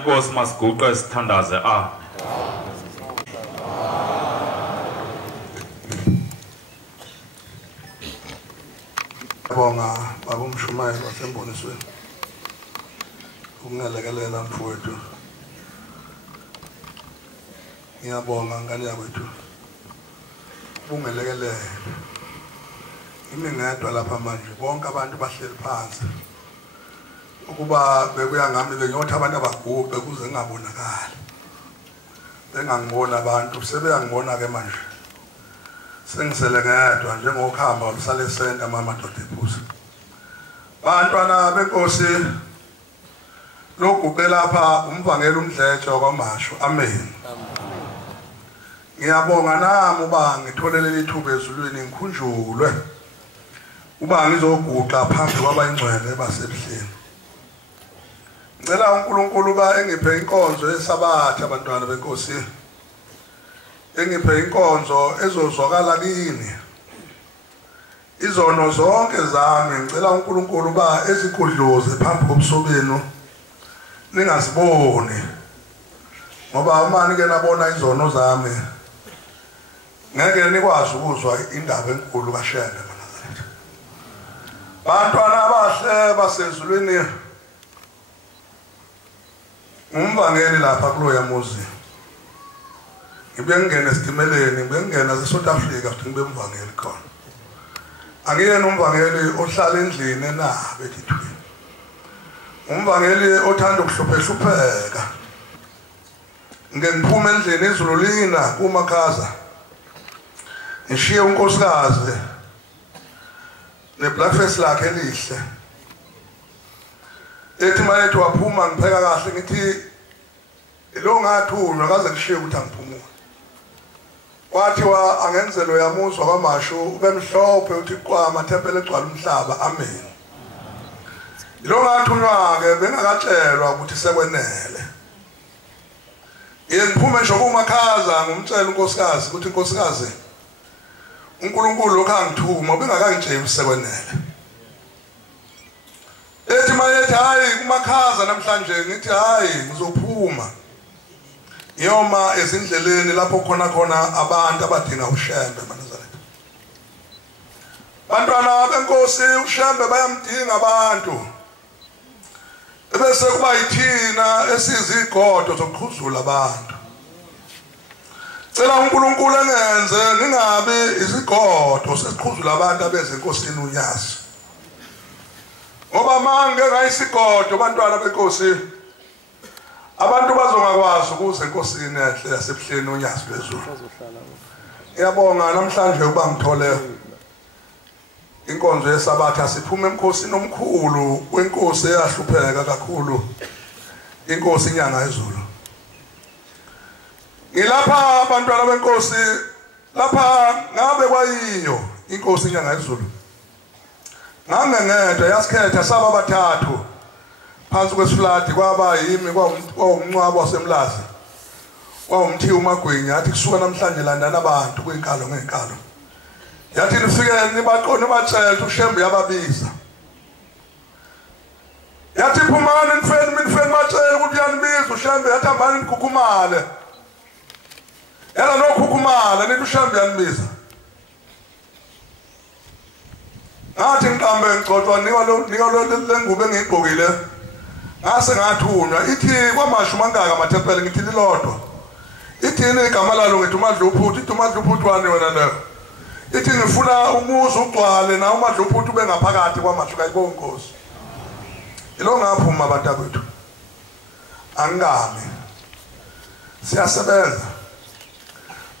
enkosi masiguqe sithandaze amen. Bonga baba umshumayeli wasembonisweni ukungalekelela mfowethu. Ngiyabonga ngane yakwethu ungelekelele ngingedwa lapha manje bonke abantu bahleli phansi ukuba bekuya ngami benyothi abantu abagubhe kuze ngingabonakali bengangibona abantu sebeyangibona ke manje sengisele ngedwa njengokhamba olusale senta mama doda ephusa bantwana benkosi lokugubhe lapha umvangeli umdletshe kwamasho amen. Ngiyabonga nami uba ngitholele ithuba ezulwini ngikhunjulwe uba ngizoguqa phambi kwabayingcwele basebuhleni. Ngicela uNkulunkulu ba engiphe inkonzo yesabatha abantwana benkosi, engiphe inkonzo ezozwakala kini izono zonke zami. Ngicela uNkulunkulu ba ezikudluze phambi kobuso benu ningaziboni, ngoba uma nike nabona izono zami ngeke nikwazi ukuzwa indaba enkulu kaShembe kaNazaretha. Bantwana abahle basezulwini, umvangeli lapha kuloya muzi ngibe ngene esitimeleni, ngibe ngena eSouth Africa futhi ngibe umvangeli khona. Angiyena umvangeli ohlala endlini enabe ethithweni, umvangeli othanda ukuhlupheka. Ngeke ngiphume endlini izulu lina kumakhaza ngishiye unkosikazi neblack face lakhe elihle, ethi mayethi waphuma ngipheka kahle ngithi lo ngathunywa kaze kushiye ukuthi angiphumule. Kwathiwa angenzelo yamuzwa kwamasho ube mhlophe uthi qwama thempele egcwala umhlaba amen. Lo ngathunywa ke bengakatshelwa ukuthi sekwenele. Ngiphume nje kumakhaza ngumtshela unkosikazi ukuthi inkosikazi uNkulunkulu lokho angithuma bengakangitshela sekwenele. Ethi mayethi hayi kumakhaza namhlanje ngithi hayi ngizophuma yoma ezindleleni lapho khona abantu abadinga uShembe kaNazaretha. Bantwana benkosi uShembe bayamdinga abantu, ebese kuba yithina esizigodo zokukhuzula abantu. Cela uNkulunkulu engenze ningabe izigodo sesikhuzula abantu abeze enkosini uNyasi, ngoba manje ngayisigodo bantwana benkosi abantu bazongakwazi ukuze enkosini enhle yasebuhleni uNyasi phezulu. Ngiyabonga namhlanje uba ngithole inkonzo yesabatha siphume emkhosini omkhulu wenkosi eyahlupheka kakhulu, inkosi inyanga ezulu. Ngilapha abantwana benkosi lapha ngabe kwayiyo inkosi inyanga ezulu, ngangengedwa yasikhetha saba abathathu phansi kwesiflati, kwaba yimi kwawumncwabo wasemlazi kwawumthiya uMagwinya, yathi kusuka namhlanje landana abantu kwinkalo ngenkalo, yathi nifike nibaqone batshela uShembe yababiza, yathi phumani nifeni batshela ukuthi yanibiza uShembe, yathi hambani nikhukhumale, yala nokhukhumala nithi uShembe yanibiza. Ngathi ngiqambe ngixoxwa nika lengubo engiyigqokile ngase ngathunywa, ithi kwamasho mangaka amathempele ngithi lilodwa, ithini igama lalo ngithi uMadluphuthi, ithi uMadluphuthi wani wena leyo, ithi ngifuna umuzi ugcwale na uMadluphuthi ube ngaphakathi kwamasho kayibonga inkosi. Ilo ngaphuma bantakwethu angami siyasebenza.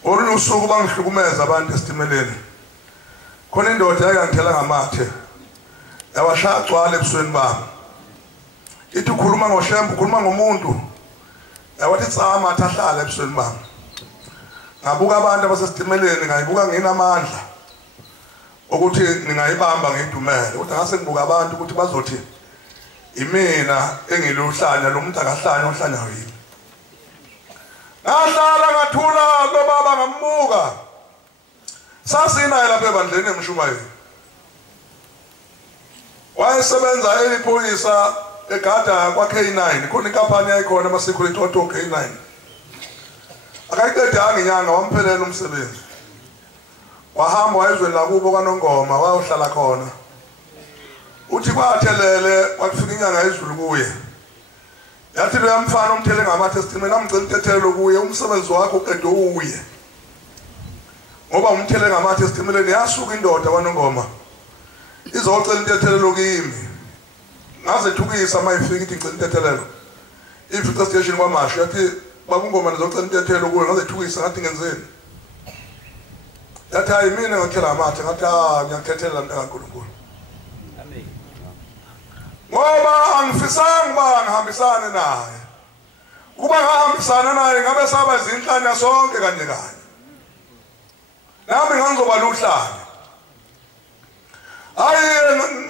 Olunye usuku bangihlukumeza abantu esitimeleni, khona indoda yayangithela ngamathe yawashaya gcwala ebusweni bami, ithi ukhuluma ngoShembe ukhuluma ngomuntu, yawathi tsama ahlala ebusweni bami. Ngabuka abantu abasesitimeleni ngayibuka nginamandla ukuthi ningayibamba ngidumele, kodwa ngase ngibuka abantu ukuthi bazothi imina engiluhlanya lo muntu akahlanya ohlanya yini. Ngahlala ngathula lo baba ngambuka, sasinaye lapha ebandleni emshumayeli, wayesebenza eliphoyisa egada kwa K9 khona inkampani yayikhona ama security auto K9 akayiqedanga inyanga wamphelela umsebenzi wahamba wayezweni lakubo kaNongoma wayohlala khona uthi kwathelele kwafika inyanga ezulu kuye yathi lo yamfana umthele ngamatestimony amgcina intethelo kuye umsebenzi wakhe uqede uye ngoba umthele ngamatestimony yasuka indoda kaNongoma izocela intethelo kimi ngaze thukisa mayifika ithi ngicela inthethelelo ifika station kwaMasha yathi bakuNgoma nizocela intethelo kuwe ngaze thukisa ngathi ngenzeni yathi hayi mina ngithela amathe ngathi ngiyakhethela kaNkulunkulu amen ngoba angifisanga ba ngihambisane naye kuba ngahambisana naye ngabe saba izinhlanya sonke kanye kanye nami ngizoba luhlanya hayi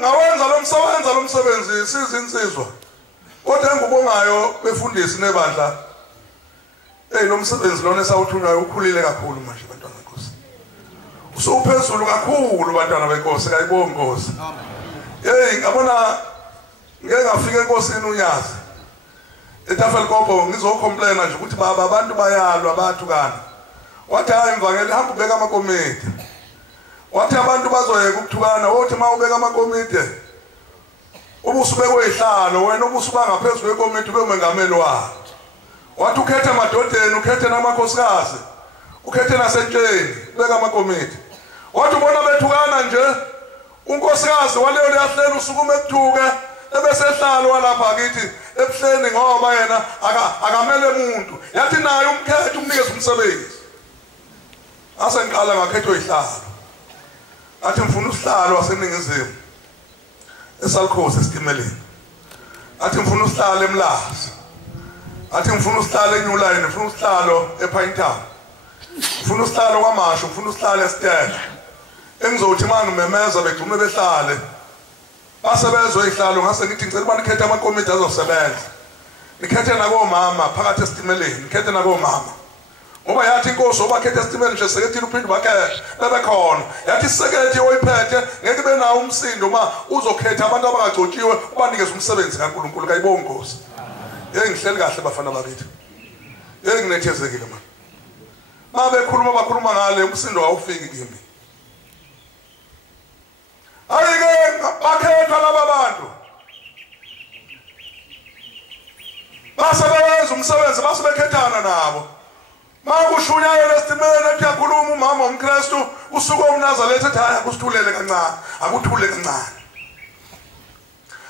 ngawenza lo msebenzi sizinsizwa kodwa engubongayo befundisi nebandla lo msebenzi lona esawuthunyayo ukhulile kakhulu manje bantwana benkosi usuphezulu kakhulu bantwana benkosi kayibonga inkosi ngabona ngeke ngafika enkosini unyazi eTafelkop ngizocomplaina nje ukuthi baba abantu bayalwa bathukana wathi hayi imvangeli hamba ubeka amakomiti wathi abantu bazoyeka ukuthukana wothi mawubeka amakomiti ubusubekwe ihlalo wena ubusuba ngaphezulu kwekomiti ube umengameli wakho wathi ukhethe amadodeni ukhethe namakhosikazi ukhethe nasentsheni ubeka amakomiti wathi ubona bethukana nje unkosikazi waleyo liyahlela usukume ekuthuke ebese ehlalo walapha kithi ebuhleni ngoba yena akamele umuntu yathi naye umkhethe umnikeze umsebenzi ase ngiqala ngakhethwa ihlalo athi ngifuna usihlalo waseningizimu eSalkhosi esitimeleni athi ngifuna usihlalo eMlazi athi ngifuna usihlalo eNew Line ngifuna usihlalo ePinetown ngifuna usihlalo kwaMasha ngifuna usihlalo eStella engizothi mangimemeza begcume behlale basebenza ihlalo ngase ngithi ngicela ubani khetha amakomiti azosebenza nikhethe nakomama phakathi esitimeleni nikhethe nakomama ngoba yathi inkosi obakhethe esitimeleni nje sekethile uphinde bakhethe bebekhona yathi isekethe oyiphethe ngeke benawo umsindo uma uzokhetha abantu abangagcotshiwe ubanikeze umsebenzi kaNkulunkulu kayibonga inkosi ngihleli kahle bafana bakithi nginethezekile manje mabekhuluma bakhuluma ngale umsindo awufiki kimi ayike bakhetha laba bantu basebenza umsebenzi basebekhethana nabo makushunyayo lestimene ethi yakhuluma umama womKristu usuka umNazaretha ethi hayi akusithulele kancane akuthule kancane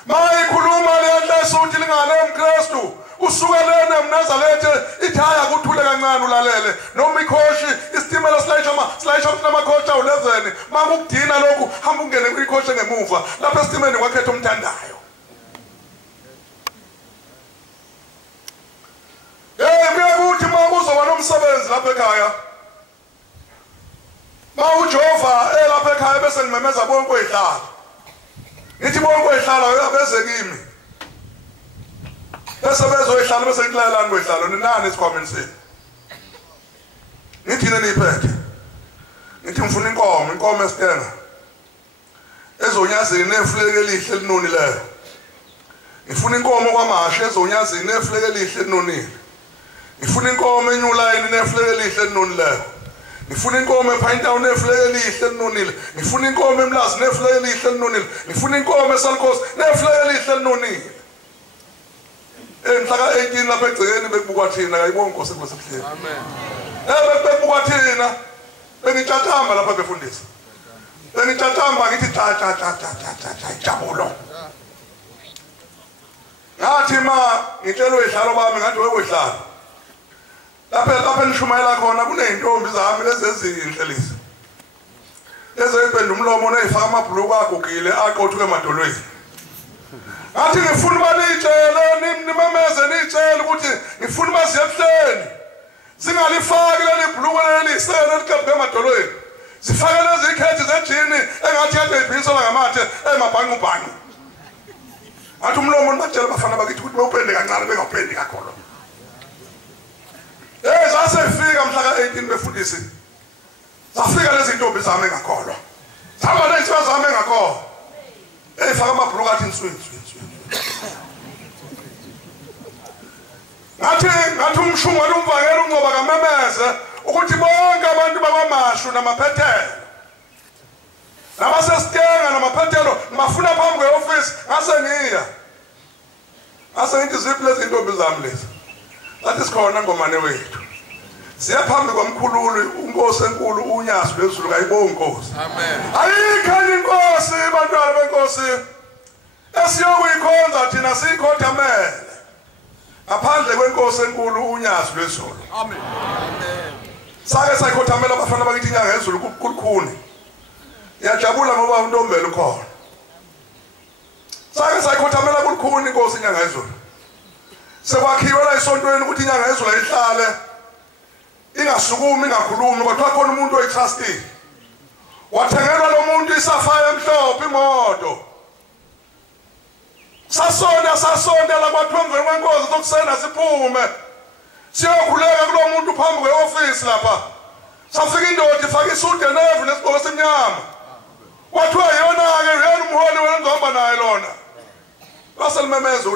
mayikhuluma leyanhleso uthi lingane umKristu usuka lena umNazaretha ithi hayi akuthule kancane ulalele noma ikhoshi isitimela silayisha namakhoshi awu11 makukudina lokhu hamba ungene kwikhoshi ngemuva lapha esitimeni kwakhetha umthandayo kuyakuthi makuzoba nomsebenzi lapha ekhaya mawujova lapha ekhaya bese ngimemeza bonke oyihlala ngithi bonke oyihlala uyabeze kimi bese bezoyihlala bese ngilalelani kwehlalo ninani esikhwameni senu ngithini niphethe ngithi ngifuna inkomo esitenga ezonyazini nefuleke elihle elinonileyo ngifuna inkomo kwaMasha ezonyazini nefuleke elihle elinonile ngifuna inkomo eNew Line nefuleke elihle elinonileyo ngifuna inkomo ePinetown nefuleke elihle elinonile ngifuna inkomo eMlazi nefuleke elihle elinonile ngifuna inkomo eSalkhosi nefuleke elihle elinonile mhla ka-18 lapha egcekeni bekubukwa thina kayibonga inkosi kusebuhleni amen bekubukwa thina benitshathamba lapha befundisa benitshathamba ngithi jabulo ngathi ma ngitshelwe ihlalo bami ngathi wewehlalo lapha nishumayela khona kuneyintombi zami lezi ezinhle lezi ezipenda umlomo nezifaka amabhuluku agugile aqothuke emadolweni ngathi ngifuna banitshele nimemeze nitshele ukuthi ngifuna baziye ebuhleni singalifaki leli bhuluku lelisene liqhabuke emadolweni zifake lezi ikhethi zejini engathi kade ibhinsola ngamathe emabhanqubhanqu athi umlomo nibatshela bafana bakithi ukuthi bewupende kancane bengawupendi kakhulu zasefika mhla ka-18 befundisi zafika lezi ntombi zami engakholwa zihamba nezinsiba zami engakholwa eyifaka amabhuluku athi nswenswe ngathi umshumo lumvangela uncoba kamemeze ukuthi bonke abantu bakwamashu namaphethelo nabasesitenga namaphethelo ngibafuna phambi kwe-office ngase ngithi ziphi lezi intombi zami lezi zathi sikhona ngomane wethu siya phambi kwamkhululi unkosi enkulu uNyazi lwezulu kayibonga inkosi amen ayikhani inkosi bantwana benkosi esiyokuyikhonza thina siyikhothamele ngaphandle kwenkosi enkulu uNyazi lwezulu amen sake sayikhothamela abafana bakithi inyanga yezulu kulukhuni yajabula ngoba untombela ukhona sake sayikhothamela kulukhuni inkosi inyanga yezulu sekwakhiwe la isontweni ukuthi inyanga yezulu ayihlale ingasukumi ingakhulumi kodwa khona umuntu oyitrustile wathengelwa lo muntu isafaya emhlophe imoto sasonda la kwathomve kwenkosi sokusena siphume siyokhuleka kulo muntu phambi kwe-office lapha safika indoda ifaka isudu enevu nesigqoko esimnyama kwathiwa yona-ke yena umholi wena nizohamba naye lona baselimemeza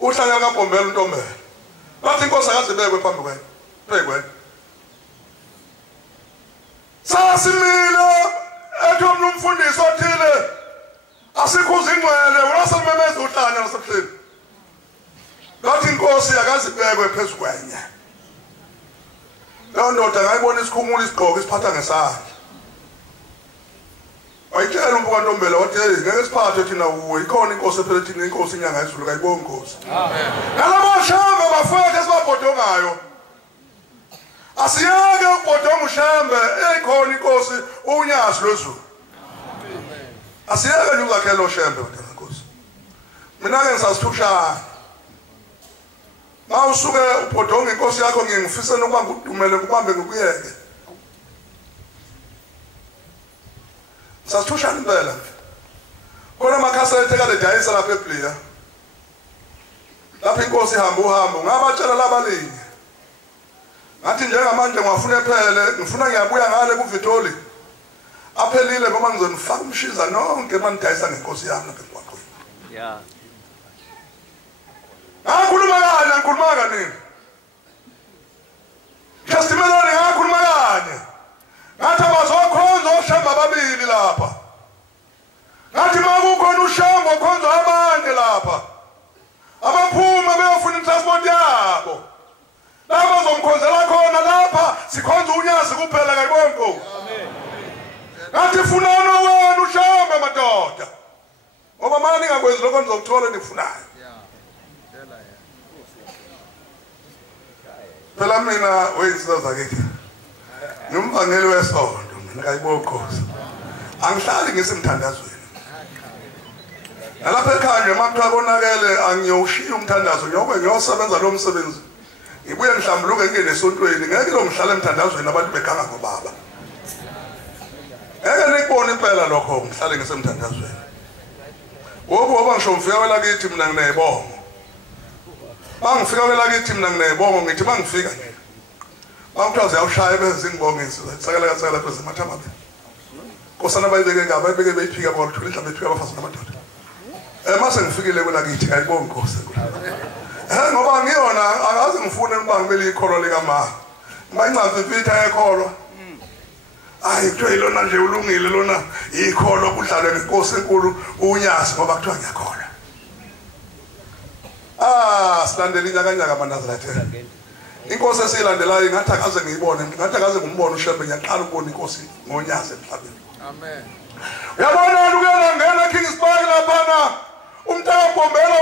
uhlanya likaBhombela untombela bathi inkosi akazibekwe phambi kwena sasimile ethi omnye umfundisi othile asikhuza ingcwele unaselimemeza uhlanya nasebuhleni bathi inkosi akazibekwe phezu kwenye leyo ndoda ngayibona isikhumulo isigqoko isiphatha ngesandla wayitshela umbuka ntombela wathi hey ngeke siphathe thina uwe ikhona inkosi ephela thina inkosi inyanga yezulu kayibonga inkosi amen nalabashamba bafethe sibabhodongayo asiyeke ukubhodonga ushambe eyikhona inkosi uNyazi lwezulu amen asiyeke nje uzakhela oshambe bantwana inkosi mina-ke ngisasithushana mawusuke ubhodonga inkosi yakho ngingifise nokuba ngudumele kubambe ngikuyeke sasithushana impela khona amakhasethe kade dayisa lapha eBliya lapha inkosi ihamba uhambo ngabatshela labalingi ngathi njengamanje ngwafuna ephele ngifuna ngiyabuya ngale kuVitoli aphelile ngoba ngizonifaka umshiza nonke manidayisa ngenkosi yami lapha emgwaqweni yeah ngikhuluma kanye testimelani ngakhuluma kanye ngathi abazokhonza oshamba ababili lapha ngathi makukhona ushambo okhonza abanye lapha abaphuma beyofuna itransport yabo laba bazomkhonzela khona lapha sikhonza uNyazi kuphela kayibonke amen ngathi funana wena ushamba madoda ngoba manje ningakwenzi lokho nizokuthola nifunayo phela mina weyinsiza zakithi ngumvangeli wesonto mina kayibonkosi angihlali ngisemthandazweni nalapha ekhaya nje makuthiwa konakele angiyowushiya umthandazo ngiyosebenza lo msebenzi ngibuye ngihlambuluke ngingene esontweni ngeke lo ngihlale emthandazweni abantu beganga ngobaba ngeke nikubone impela lokho ngihlale ngisemthandazweni ngoba ngisho ngifika kwelakithi mina ngineyibongo bangifika kwelakithi mina ngineyibongo ngithi bangifika nje bangithiwa ziyawushaya bezingibongisi sakela katsela pheze mathamabe kosana bayibeke ngaba bayibeke beyiphika bolithula indaba beyiphika abafazi namadoda mase ngifikile kwelakithi kayibonga inkosi ngoba ngiyona akaze ngifune ukuba ngibele ikholo likama ngibancamza imfitha ekholwa hayi kuthiwa ilona nje ulungile lona ikholo kudlalwe ngenkosi enkulu uNyazi ngoba kuthiwa ngiyakholwa silandela inyakanyaka mandazalathe inkosi esilandelayo ngathi akaze ngiyibone ngathi akaze ngumbone uShembe ngiyaqala ukubona inkosi ngoNyazi emhlabeni amen uyabona ukuyana ngena Kingsburg lapha umntabombela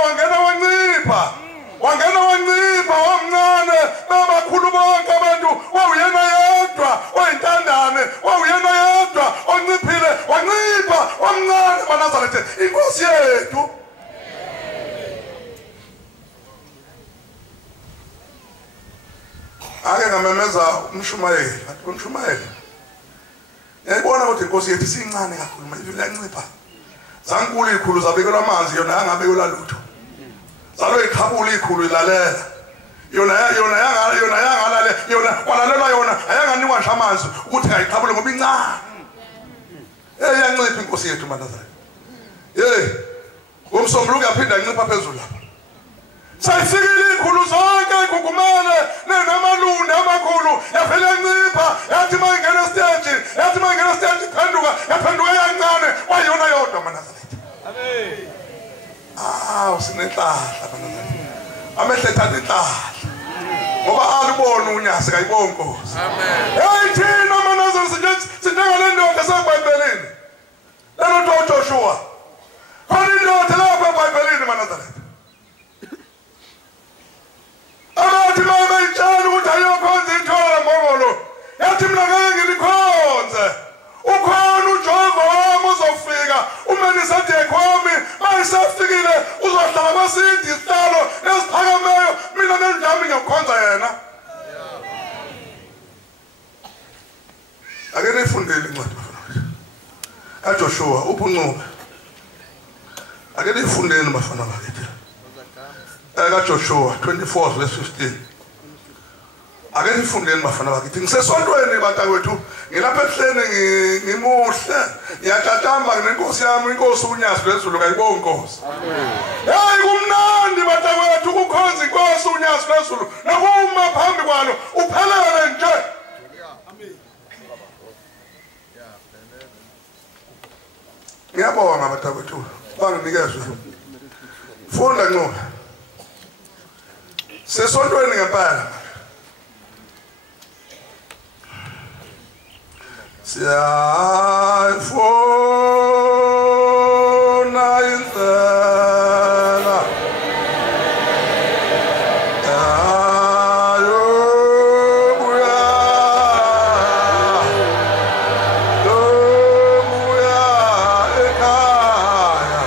wangena wancipha wamncane babakhulu bonke abantu wawuyena yedwa oyintandane wawuyena yedwa onciphile wancipha wamncane banazalethe inkosi yethu ake ngamemeza umshumayeli athi umshumayeli yayibona ukuthi inkosi yethu sincane kakhulu manje iyancipha zankulu ikhulu zabekelwa amanzi yona angabekelwa lutho zalo ikhabula ikhulu ilalela yona yangalale yona kwalalelwa yona ayanganikwa nje amanzi ukuthi ayikhabule ngoba incane iyancipha inkosi yethu manazana umsombuluko yaphinda incipha phezulu lapha sayisikile ikhulu zonke igugumane nenamalunde amakhulu yavele yancipha yathi mayingena stage yaphenduka yancane wayona yodwa maNazaretha. Amen. Sinenhlahla maNazaretha. Amehlo ethatha inhlahla ngoba alubona unyasi kayibona Nkosi. Amen. Hey thina maNazaretha sinjengale ndoda eseBhayibhelini. Lelo Joshua. Khona indoda lapha eBhayibhelini maNazaretha. Abathi mama itshela ukuthi ayokhonza ithola ngomolo. Yathi mina ngeke ngilikhonze. Ukhona uJehova wami uzofika uMenisadeki ekhwami mayisafikile uzohlala amasindi isihlalo esiphakameyo mina nendami ngiyokhonza yena. Ake nifundele incwadi bafana. kaJoshua uPhuncube. Ake nifundele bafana bakithi. kaJoshua 24 verse 15. Ake nifundeni bafana bakithi. Ngisesontweni batakwethu ngilapha ehlene ngimuhle ngiyatatamba nenkosi yami inkosi uNyasi lwezulu kayibonga Nkosi. Amen. Hey kumnandi batakwethu kukhonza inkosi uNyasi lwezulu nokuma phambi kwalo uphelele nje. Amen. Ngiyabonga batakwethu banginikeze. Funda Ncube. Sesontweni ngempela. Siyafuna indlela yobuya ekhaya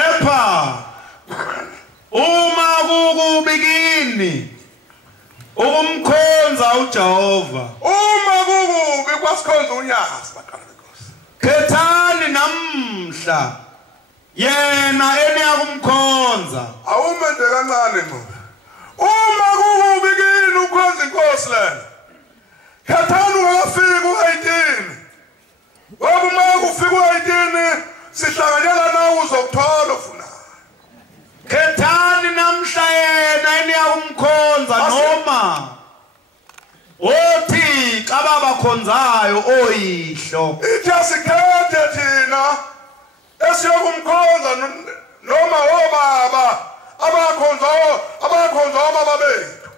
kepha uma kukubikini ukumkhonza uJehova uma kukubi kwasikhonza uNyasa baqala benkosi khethani namhla yena eniyakumkhonza awumende kancane ngoba uma kukubi kini ukhonza inkosi lena khethani ungakafiki u18 ngoba uma kufika u18 sihlanganyela nawe uzokuthola ufuna khethani namhla yena eniyakumkhonza noma othi ababakhonzayo oyihlo ithi asikhethe thina esiyokumkhonza noma obaba abakhonza obaba bethu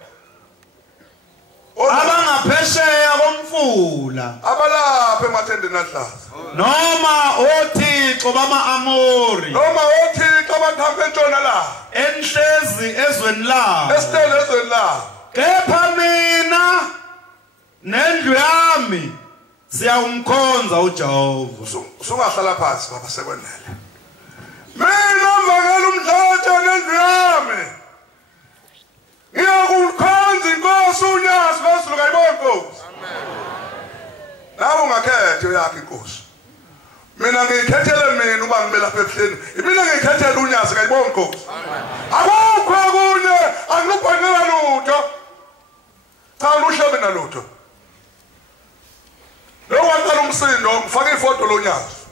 abangaphesheya komfula abalapha emathendeni ahlaza noma othixo bama-amori noma othixo abathambe entshona la enhlezi ezweni labo esitele ezweni labo kepha mina nendlu yami siyawumkhonza uJehova usungahlala phansi baba sekwenele mina mvangela umdlatsha nendlu yami ngiyakukhonza inkosi uNyasa phezulu kayibona inkosi nawe ungakhethe yakhe inkosi mina ngiyikhethele mina uba ngibe lapha ebuhleni mina ngiyikhethele uNyasa kayibona inkosi akukho kunye angilubhanela lutho cha lushabe nalutho lo waqala umsindo ngifake ifoto loNyasa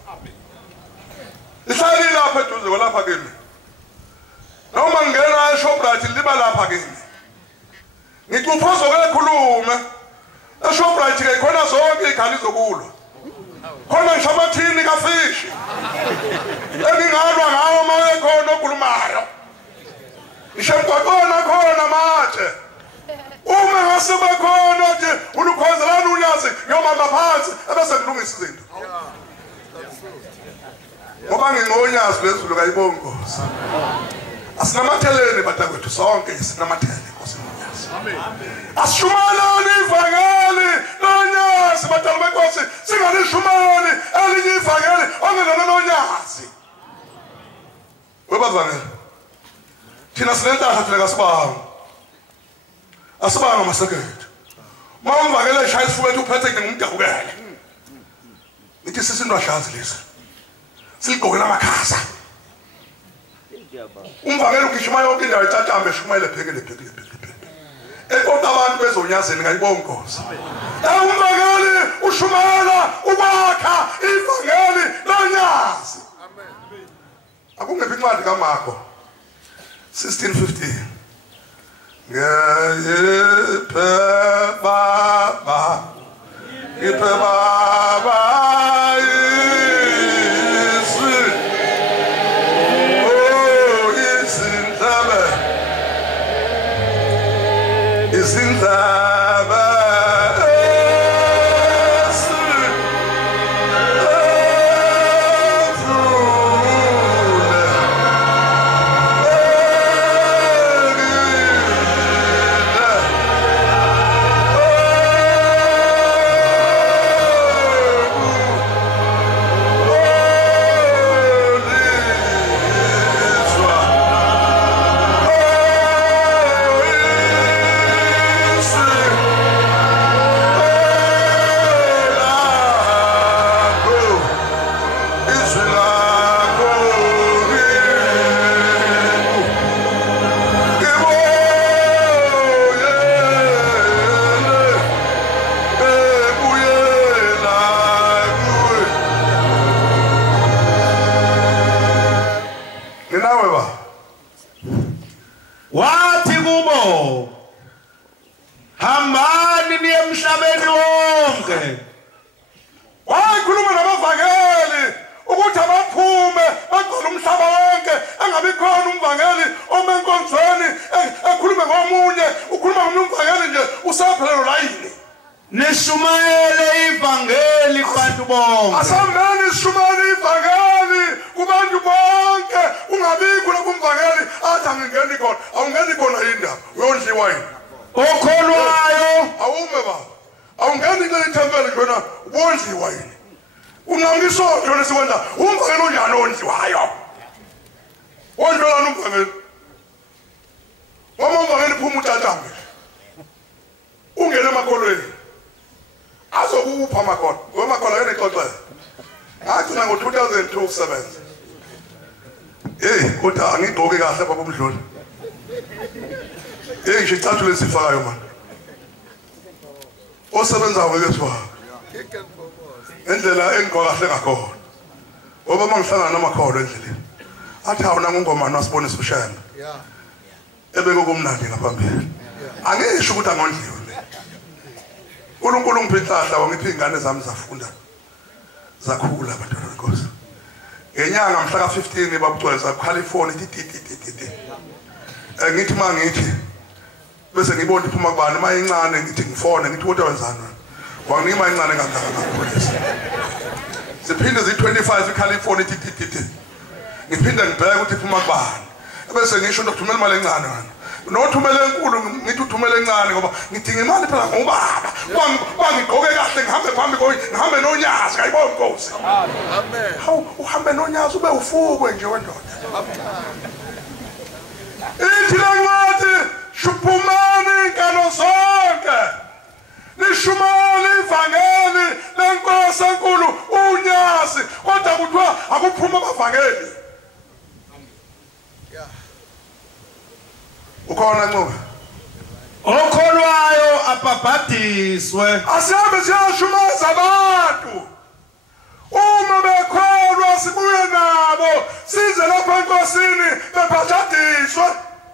ihlali lapha eduze kwalapha kimi noma ngingena eShoprite liba lapha kimi ngicuphozo kekhulume eShoprite ke khona zonke ikhali zokulwa khona ngishabathini kafishi engingalwa ngawo maye khona okhulumayo ishemgwaqona khona manje uma ngase bekhona nje ulukhonzelana uNyasa ngiyomama phansi ebese kulungisa izinto ngoba ngingoNyasa lezulu kayibonga inkosi asinamatheleni batakwethu sonke sinamathele inkosi uNyasa asishumalani ivangeli loNyasa batala benkosi singalishumali elinye ivangeli ongelona loNyasa webavangeli thina sinentaha thina kasibanga asibanga masekethu mawuvangele eshaya isifubethu uphethe ngumdabukele nithi sisindwa hlazi lesi siligqokela amakhasa umvangele ugijima yonke indawo itshatshambe eshumayele phekele ekota abantu bezonyazeni ngayibonga inkosi umvangeli ushumela ukwakha ivangeli loNyasa akungephi incwadi kaMarko 16:15 ngiphe baba wathi kubo hambani niye emhlabeni wonke wayikhuluma nabavangeli ukuthi abaphume bagcwele umhlaba wonke engabi khona umvangeli omenkonzweni ekhulume ngomunye ukhuluma ngomunye umvangeli nje usaphelelo layini nishumayele ivangeli kubantu bonke asambeni sishumayele ivangeli kubantu bonke ungabikho lapho umvangeli athi angingeni khona awungeni khona indaba uyondliwa yini okholwayo awume baba awungeni kule thempeli khona ubondliwa yini unqamlisonto lesikwenza umvangeli onjani ondliwayo ondlola nomvangeli wamavangeli phuma utatambe ungene emakholweni azokupha amakhola ngomakhola yena ixoxela agcina ngo-2002 kusebenza kodwa angigqoke kahle baba umdluli ngisho icathulo esifakayo mani osebenzayo ngekethiwakhe ngendlela engigqoka kahle ngakhona ngoba uma ngihlangana namakholo endleleni athi hawu nangungomani wasibonisa ushembe ebeke kumnandi ngaphambili angisho ukuthi angondliwe uNkulunkulu ungiphihlahla wangiphi ingane zami zafunda zakhula abantwana benkosi ngenyanga mhla ka-15 babugcweza California ngithi mangithi bese ngibona iphuma kubani uma incane ngithi ngifone ngithi kodwa wenzani wanginika incane kangaka ngapolisi siphinde zi-25 eCalifornia ngiphinde ngibheke ukuthi iphuma kubani bese ngisho ndokuthumela imali encane nothumela enkulu ngithi uthumela encane ngoba ngidinga imali phela ngobaba bangigqoke kahle ngihambe phambi ngihambe nonyazi kayibona inkosi amen hawu uhambe nonyazi ube ufukwe nje wendoda ithi lancwadi shuphumani inkalo zonke nishumani ivangeli lenkosi enkulu unyazi kodwa kuthiwa akuphuma abavangeli ukhona ncuba okholwayo abhabhadiswe asihambe siyashumayeza abantu uma bekholwa sibuye nabo size lapha enkosini bebhadiswe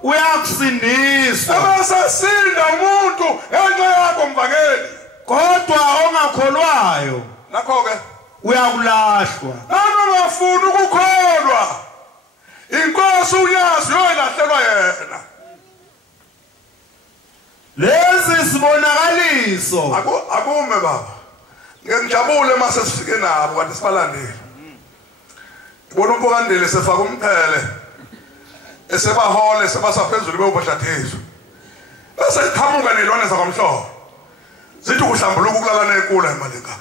uyakusindiswa abasasinda umuntu ngenxa yakho mvangeli kodwa ongakholwayo nakho-ke uyakulahlwa nanongafuni ukukholwa inkosi unyazi yoyilahlelwa yena lezi sibonakaliso akume baba ngiyajabule mase sifike nabo kanti sibalandile ngibona umpokandile sefaka umqhele esebahole sebasaphezulu bewubhadlathiswa bese iqhamuka nelwane zakwamhlobo zithi ukuhlambuluka ukulala nenkula eMalenga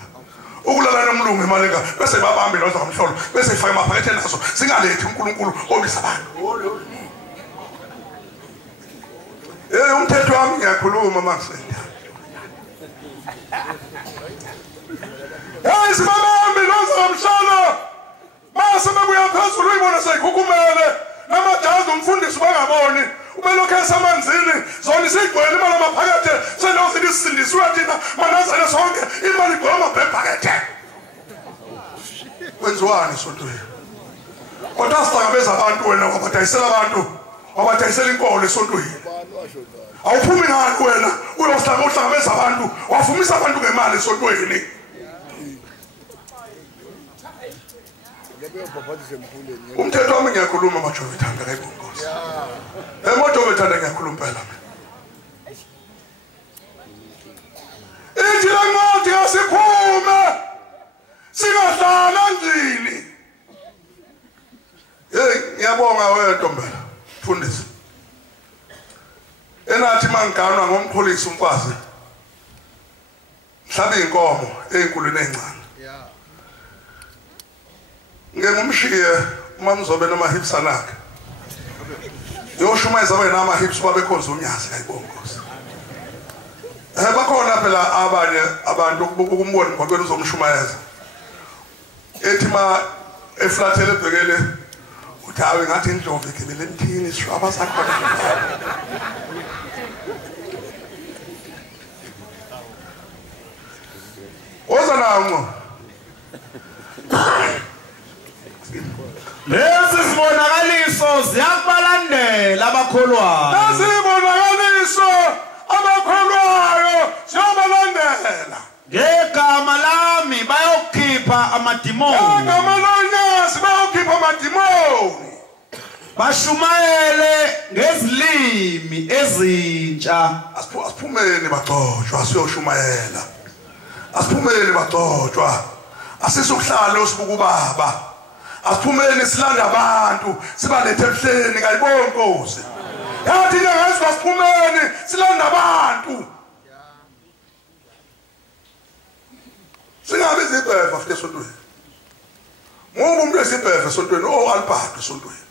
ukulala nomlungu eMalenga bese babambe lo zakwamhlobo bese ifake amaphakethe naso singalethi uNkulunkulu obisa abantu umthetho wami ngiyakhuluma mangisenda sibabambe lo zakwamhlobo base bebuya phezulu uyibona seyikhukhumele namajazi umfundisi bangaboni ubelokhu esamanzini zona isigcwele imali amaphakethe selozithi sisindisiwe thina manazane sonke imali igcwele amabhebhakethe kwenziwani sontweni kodwa sihlangabeza abantu wena wabadayisela abantu wabadayisela inkolo esontweni awuphumi ngani wena uhlangabeza abantu wafumisa abantu ngemali esontweni umthetho wami ngiyakhuluma majovithanda kayibonkosi emajovithanda ngiyakhuluma phela ithi lancwadi asikhume singahlala endlini ngiyabonga wentombela mfundisi enathi mangiganwa ngomkholisi umfazi mhlabe inkomo eyinkulweni encane ngengumshiye uma mzobe namahips anakhe yoshumayeza abe namahips babekhonza unyazi kayibonkosi bakhona phela abanye abantu ukumbona ngokwena uzomshumayeza ethi ma eflathele ebhekele uthi awe ngathi indlovu igibele emthini sishwaba sakhona oza nango lezi sibonakaliso ziyakubalandela abakholwayo lezi sibonakaliso abakholwayo ziyabalandela ngegama lami bayokhipha amadimoni ngegama lonyasi bayokhipha amadimoni bashumayele ngezilimi ezintsha asiphumeni bagcotshwa asiyoshumayela asiphumeni bagcotshwa asisukuhlala usibuka ubaba asiphumeni silanda abantu sibalethe ebuhleni kayibona inkosi yathi njengazi basiphumeni silanda abantu singabe izibheva futhi esontweni ngoba umuntu esibheva esontweni Albert esontweni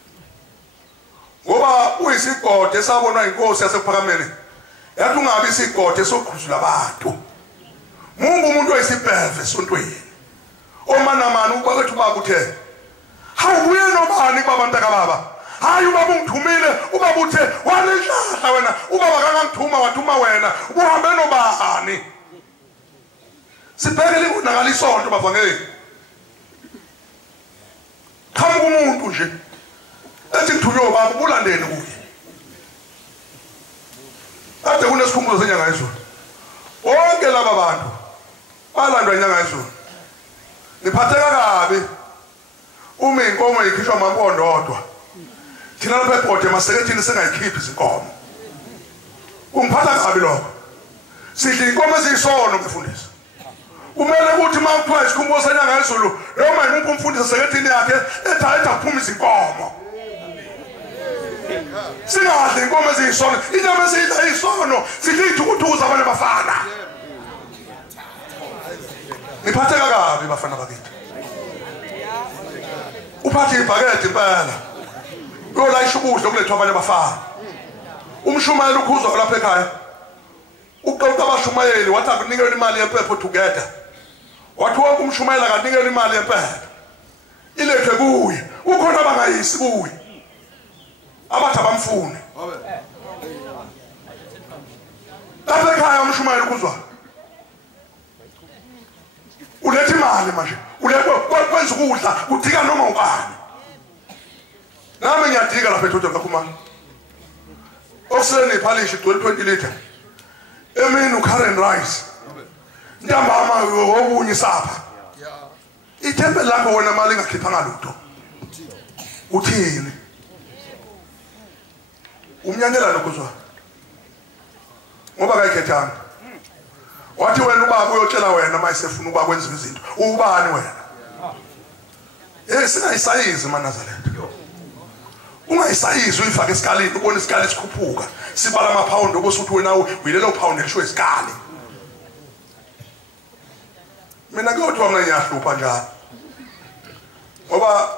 ngoba uyisigode esabonwa inkosi yasephakameni yathi ungabi isigode sokhuzula abantu mungu umuntu oyisibheve esontweni omanamani uba kwethu baba uthe hawuye nobani kubabantu akababa hayi ubaba ungithumile ubaba uthe walendlahla wena ubaba akangithuma wathuma wena uhambe nobani sibheke lingunakala isonto bafangeli qhamuka umuntu nje ethi ngithunywe baba ubulandeni kuye ade kunesikhumbuzo senyanga yezulu wonke laba bantu balandwa inyanga yezulu niphatheka kabi uma inkomo ikhishwa amampondo odwa thina lapha ebhode masekethini sengayikhiphi izinkomo ungiphatha kabi lokho sidla inkomo eziyisono mfundisi kumele ukuthi uma kuthiwa isikhumbuzo senyanga yezulu noma imuphi umfundisi sekethini yakhe ethatha aphuma izinkomo singadli inkomo eziyisono inyama ezidla iyisono sidla ithukuthuza abanye bafana niphatheka kabi bafana bakithi uphathe ibhakede impela uyolayisha ukudla okulethwa abanye bafana umshumayeli ukhuzwa lapha ekhaya uqoqa abashumayeli wathi akunikele imali yempepho together wathi wonke umshumayeli akanikele imali yempepho ilethwe kuye ukhona abangayisi kuye abathi abamfune lapha ekhaya umshumayeli ukhuzwa ulethe imali manje kwenza ukudla kudika noma ubani nami ngiyadika lapha eThoto kakhumana okuseni iphalishi 20 liter emini uCarren rice ntambama okunye sapha ithembe lakho wena mali ingakhiphanga lutho uthini umnyanyela lokuzwa ngoba kayikhethanga wathi wena ubaba uyotshela wena mayisefuna ukuba kwenza izinto ubani wena singayisayizi maNazaretha ungayisayizi uyifaka esikalini ubona isikali sikhuphuka sibala amapawundi obusuthi wena uyilelo pound elisho isikali mina kodwa ngiyahlupha njalo ngoba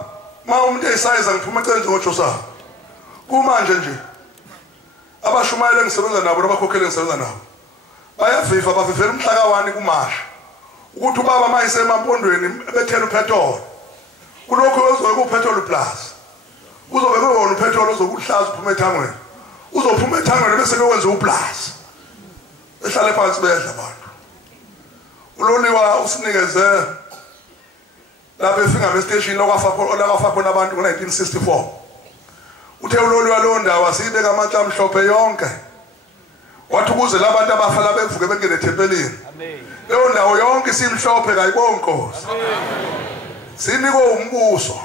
ma umuntu eyisayiza ngiphuma ecenze ngoJosa kumanje nje abashumayeli engisebenza nabo nabakhokheli engisebenza nabo bayaviva bavivela umhlaka wani kumasha ukuthi ubaba mayise emampondweni bethela upetrol kulokho ozobe upetrol plus uzobe kuwona upetrol ozokuhlaza uphuma ethangweni uzophuma ethangweni bese kwenza uplus ehlale phansi bedla abantu uloliwa usinikeze lapha efika bestation lokwafa khona abantu ngo1964 uthe uloliwa lo ndawo asibeka amatsha amhlophe yonke wathi ukuze labantu abafala bevuke bengene ethempelini leyo ndawo yonke simhlophe kayibonkosi siniko umbuso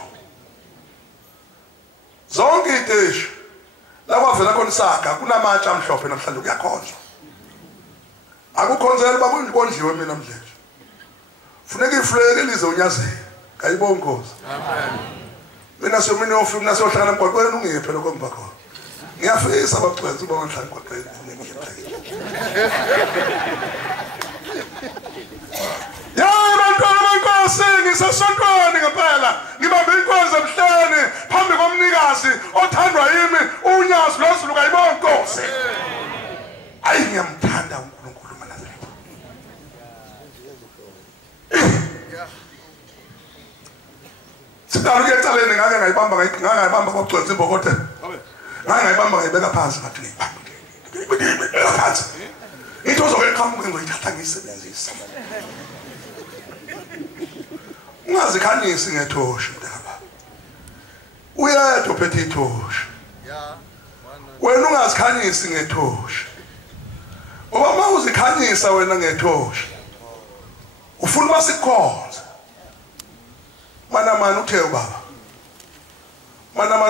zonke ideshi la kwavela khona isaga kunamatsha amhlophe namhlanje kuyakhonzwa akukhonzela bakondliwe mina mdleje funeka ifleke lize unyazela kayibonkosi amen mina somini ofuna nasohlala emgwaqweni ungiphe lokho ngibakho ngiyafisa abagcwenzi bongihlala emgwaqweni ya bantwana benkosi ngisesontweni ngempela ngibambe inkonzo emhleni phambi komnikazi othandwa yimi unyazi lwezulu kayibonkosi ayi ngiyamthanda uNkulunkulu maNazaretha sidalo kuyecaleni ngake ngayibamba kwagcwenzi imbokothe ngayibamba ngayibeka phansi ngathi ngiyibamba phansi into zokuqhamuka ngizoyithatha ngiyisebenzisa ungazikhanyisi ngethosha ndaba uyedwa phethe ithosha wena ungazikhanyisi ngethosha ngoba uma uzikhanyisa wena ngethosha ufuna basikhonze mana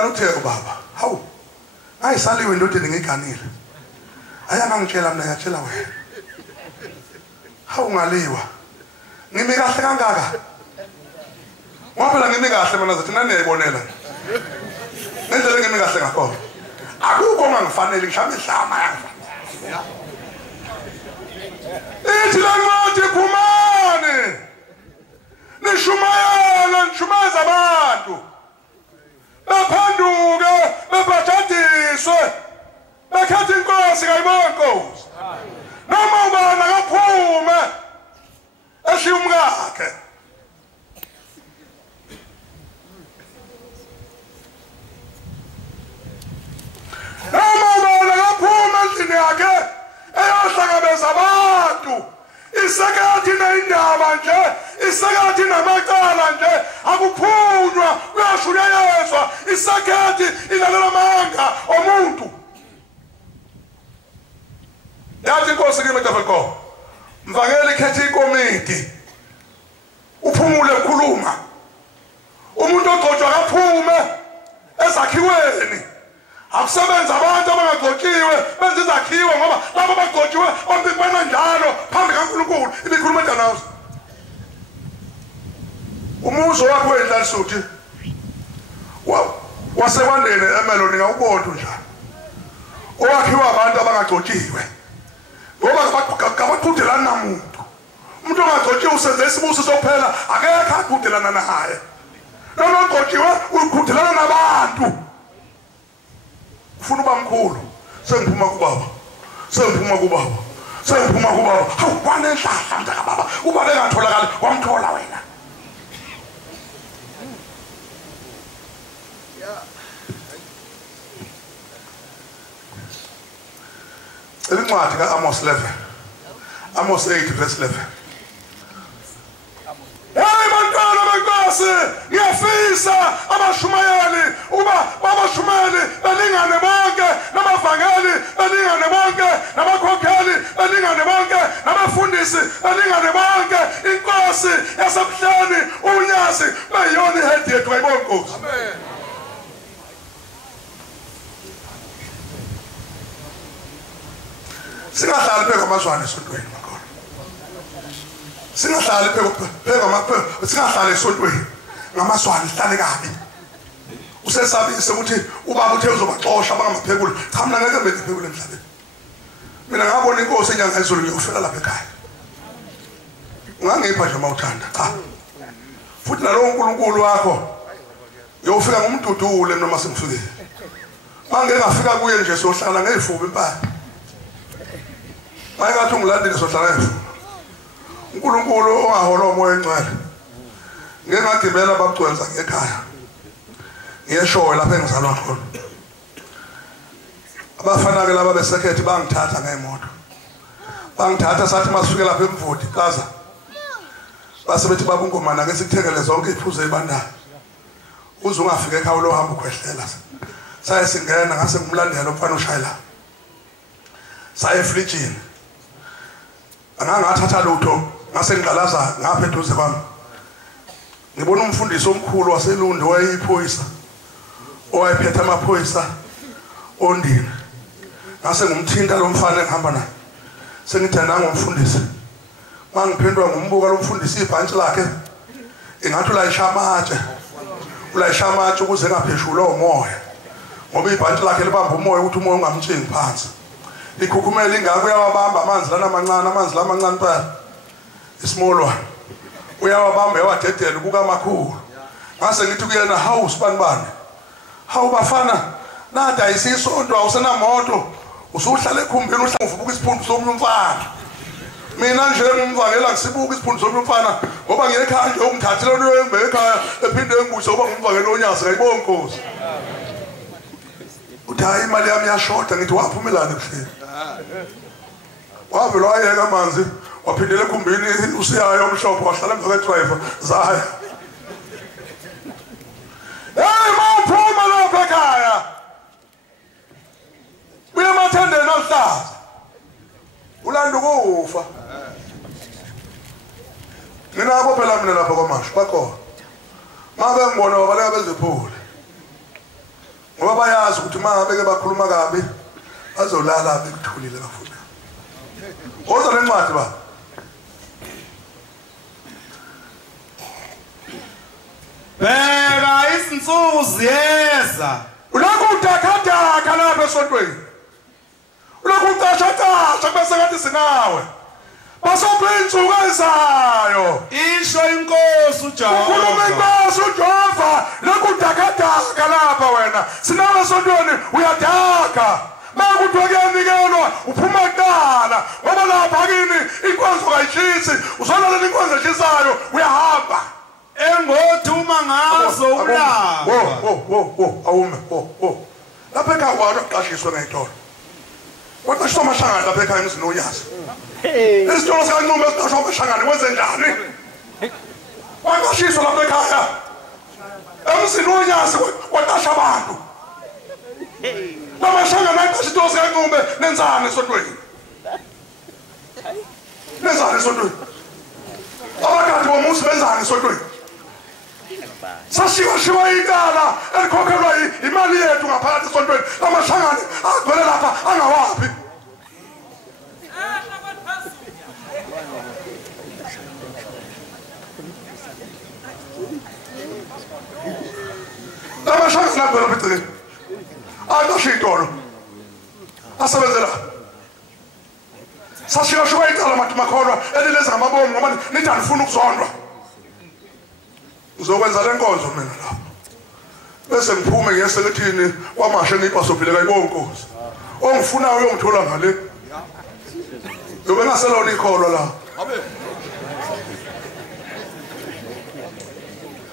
uthe ubaba hawu ayisaliwe indodeni ngiganile ayangangitshela mina yatshela wena hawu ngaliwa ngimi kahle kangaka ngoba phela ngimi kahle mina zathi nani yayibonela nendlela ngimi kahle ngakho akukho ongangifanele ngishabe ihlama yangifanele ithi la ngathi phumani nishumayela nishumaza abantu baphanduke bephathadile bafundiswe bekhetha inkosi kayibona inkosi noma ubani akaphume eshiya umkakhe noma ubani akaphume endlini yakhe eyohlangabeza abantu isakathi nendaba nje isakathi namacala nje akuphunywa kuyashuyezwa isakathi ilalela amanga omuntu yathi inkosi kimi Tafelko mvangeli khetha ikomiti uphumule ukukhuluma umuntu ogcotshwa kaphume ezakhiweni akusebenza abantu abangagcotshiwe benza izakhiwo ngoba labo abagcotshiwe ombibona njalo phambi kaNkulunkulu ibikhuluma nawo umuzo wakho wendlalisuthi wasekwandeni emeloni ngawubona njalo owakhiwa abantu abangagcotshiwe ngoba kabaqhudelana namuntu umuntu ongagcotshiwe usenze isibusiso kuphela akekho aqhudelana naye noma ogcotshiwe uqhudelana nabantu ufuna uba mkhulu sengiphuma kubaba hawu kwanenhlahla mntaka baba ubaba engatholakala wamthola wena incwadi ka-Amos 11 Amos 8 verse 11 hey bantwana benkosi ngiyafisa abashumayeli uba babashumayeli balingane bonke nabavangeli balingane bonke nabakhokheli balingane bonke nabafundisi balingane bonke inkosi yasebuhleni unyasi bayiyona ihead yethu kayibona inkosi amen singahlali pheka amazwane esontweni makhona singahlali singahlali esontweni ngamazwane sihlale kabi usesabise ukuthi ubaba uthe uzobaxosha bangamaphekula cha mina ngeke benze iphekula emhlabeni mina ngabona inkosi enyanga ezulu ngiyofela lapha ekhaya ungangipha nje mawuthanda cha futhi nalowo uNkulunkulu wakho uyofika ngomdudule noma sengifikile manje ngafika kuye nje sohlala ngezifuba impala Mayikathi ungilandile sohlala efu. uNkulunkulu ongahola umoya engcwele. Ngeke ngagibela babugcwenza ngekhaya. Ngiyeshowe lapha engizalwa khona. Abafana ke laba besekhethi bangithatha ngemoto. Bangithatha sathi masifike lapha eMvudi Plaza. Base bethi baba uNgomana ke sikuthengele zonke iphuzo ebandayo. Uze ungafike ekhaya lo hamba ukhwehlela. Saye singena ngase ngimlandela umfana oshayela. Saye fridgini. Angangathatha lutho ngase ngiqalaza ngapha eduze kwami. Ngibona umfundisi omkhulu waseLundi wayeyiphoyisa. Owayephethe amaphoyisa ondini. Ngase ngumthinta lo mfana engihamba naye. Sengithanda ngomfundisi. Mangiphendwa ngumbuka lo mfundisi ibhantshi lakhe. Engathi ulayisha amatshe. Ulayisha amatshe ukuze engapheshulwa umoya. Ngoba ibhantshi lakhe libamba umoya ukuthi umoya ungamtshingi phansi. Ikhukhumela ingako uyawabamba amanzi lana amancane phela small one uyawabamba yawadedela kuka makhulu ngase ngithi kuyena house banibani hawu bafana nada isisonto awusenamoto usuhlala ekhumbini uhlala uvuka isiphundu somunye umfana mina nje ngimvangela ngisibuka isiphundu somunye umfana ngoba ngiyekhaya nje ungithathile lo yembe ekhaya ephinde engibuse ngoba ngimvangela onyasi kayibona inkosi uthi hayi imali yami yashota ngithi waphumelana kuhle wavela wayeka amanzi waphindela ekhumbini usiyayo omhlophe wahlala emva kwedriver zaya hey mawuphuma lapha ekhaya uye mathendeni aluhlaza ulanda ukufa nginabo phela mina lapha kwamasho bakhona mabe ngibona babaleka beziphule ngoba bayazi ukuthi mangabe ke bakhuluma kabi bazolala bekuthulile bafuna oza lencwadi ba bheka izinsuku ziyeza ulokhu udakadaka lapha esontweni ulokhu ucasha bese ngathi singawe basobhenzuka ezayo isho inkosi ukhuluma uJehova inkosi uJehova lekudakadaka lapha wena sinawe sontweni uyadaka makuthi kuyanikelwa uphuma kuqala ngoba lapha kini inkonzo kayishisi uzolalela inkonzo eshisayo uyahamba engothuma ngazo ulaka awume lapha ekhaya waqashiswa ngayitolo waqashisa amashangana lapha ekhaya emzini oyazi isitolo sikaNcube esiqashwa amashangana wenze njani waqashiswa lapha ekhaya emzini oyazi waqasha abantu lamashangana aqasha isitolo sikaNcube nenzani esontweni abakade bomusi benzani esontweni sashiwa igala elikhokhelwa imali yethu ngaphakathi esontweni lamashangane agcwele lapha angawaphi lamashangane agcwele lapha eceleni aqasha iy'tolo asebenzela sashiwa igala mathi makholwa elileza ngamabomu ngoba nithi anifuna ukuzondwa ngizokwenza le nkonzo mina lapha bese ngiphume ngeselethini kwamashe ngipasophile kayibonkosi ongifunayo uyongithola ngale yobe ngaselona ikholwa la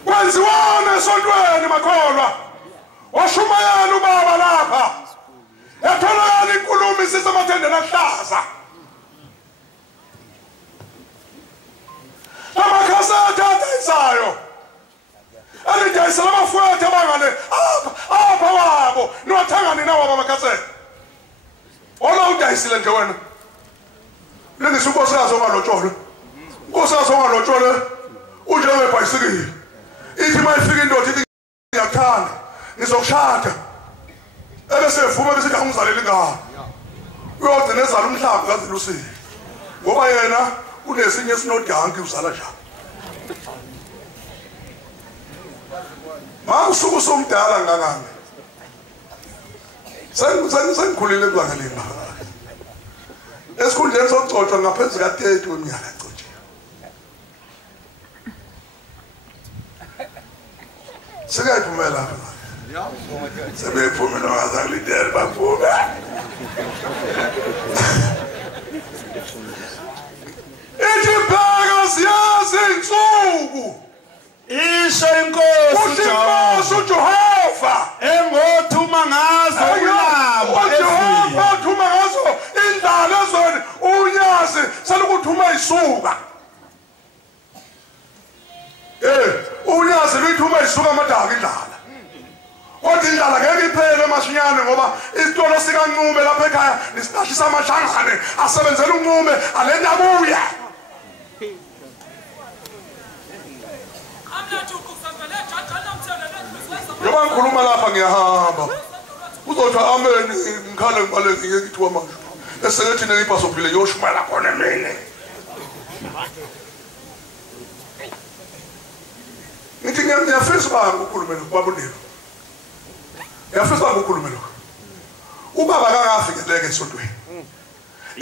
kwenziwana esontweni makholwa washumayela ubaba lapha yatholakala inkulumo isisemathendeni ahlaza amakhasethe adayisayo alidayisela abafowethu abangane apha wabo niwathangani nawo amakhasethe ola udayisile nje wena lengisa unkosikazi ongalotshole unkosikazi ongalotshole unjengebhayisikili ithi uma ifika indoda ithi ngiyakuthanda ngizokushada ebesevuma besithi angizaleli ngalo uyogcina ezala umhlaba kazilusile ngoba yena unesinye esinodanki uzala njani mawusuku somdala ngangani sengikhulile kubangalimba esikhundleni sokugcotshwa ngaphezu ka-30 weminyaka egcotshiwe sekayiphumela lapha sebeyiphumela ngazangilidele baphume ithi bheka siyazi insuku isho inkosi uJehova engothuma ngazo ulaka uJehova uthuma ngazo indalo ezweni unyazi selukuthuma isuka unyazi luyithuma isuka amadaka indlala kodwa indlala ngeke iphele emashinyane ngoba isitolo sikaNcube lapha ekhaya nisiqashisa amashangane asebenzela uNcube alenda abuye Yoba ngikhuluma lapha ngiyahamba uzothi amen ngikhale ngibaleke ngekuthiwa manje eselethi neyipasophile yoshumela khona mina ngithi ngiyafisa bani ukukhuluma babulilo ngiyafisa bani ukukhuluma lokho ubaba kangafikeleke esontweni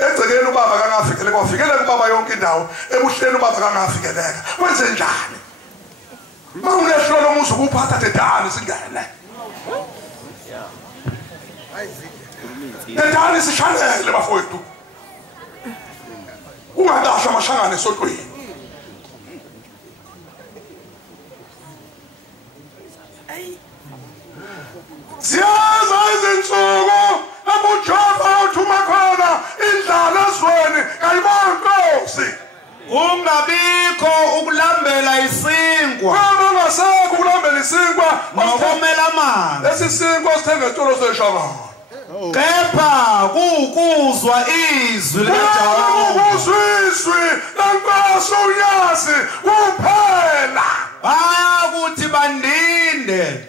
egcekeni ubaba kangafikeleke wafikeleka ubaba yonke indawo ebuhleni ubaba kangafikeleka kwenze njani mawunehlolo umuzi ukuphatha dedani singene dedani sishanele bafowethu ungaqasha amashangane esontweni siyaza izinsuku lapho uJehova uthuma khona indlala ezweni kayibonkosi ungabikho ukulambela isinkwa ungasekho ukulambela isinkwa nokomela amanzi lesisinkwa sithenga etolo seshangana kepha kukuzwa izwi likaJehova uzwiswi lenkosi unyazi kuphela bayakuthi bandinde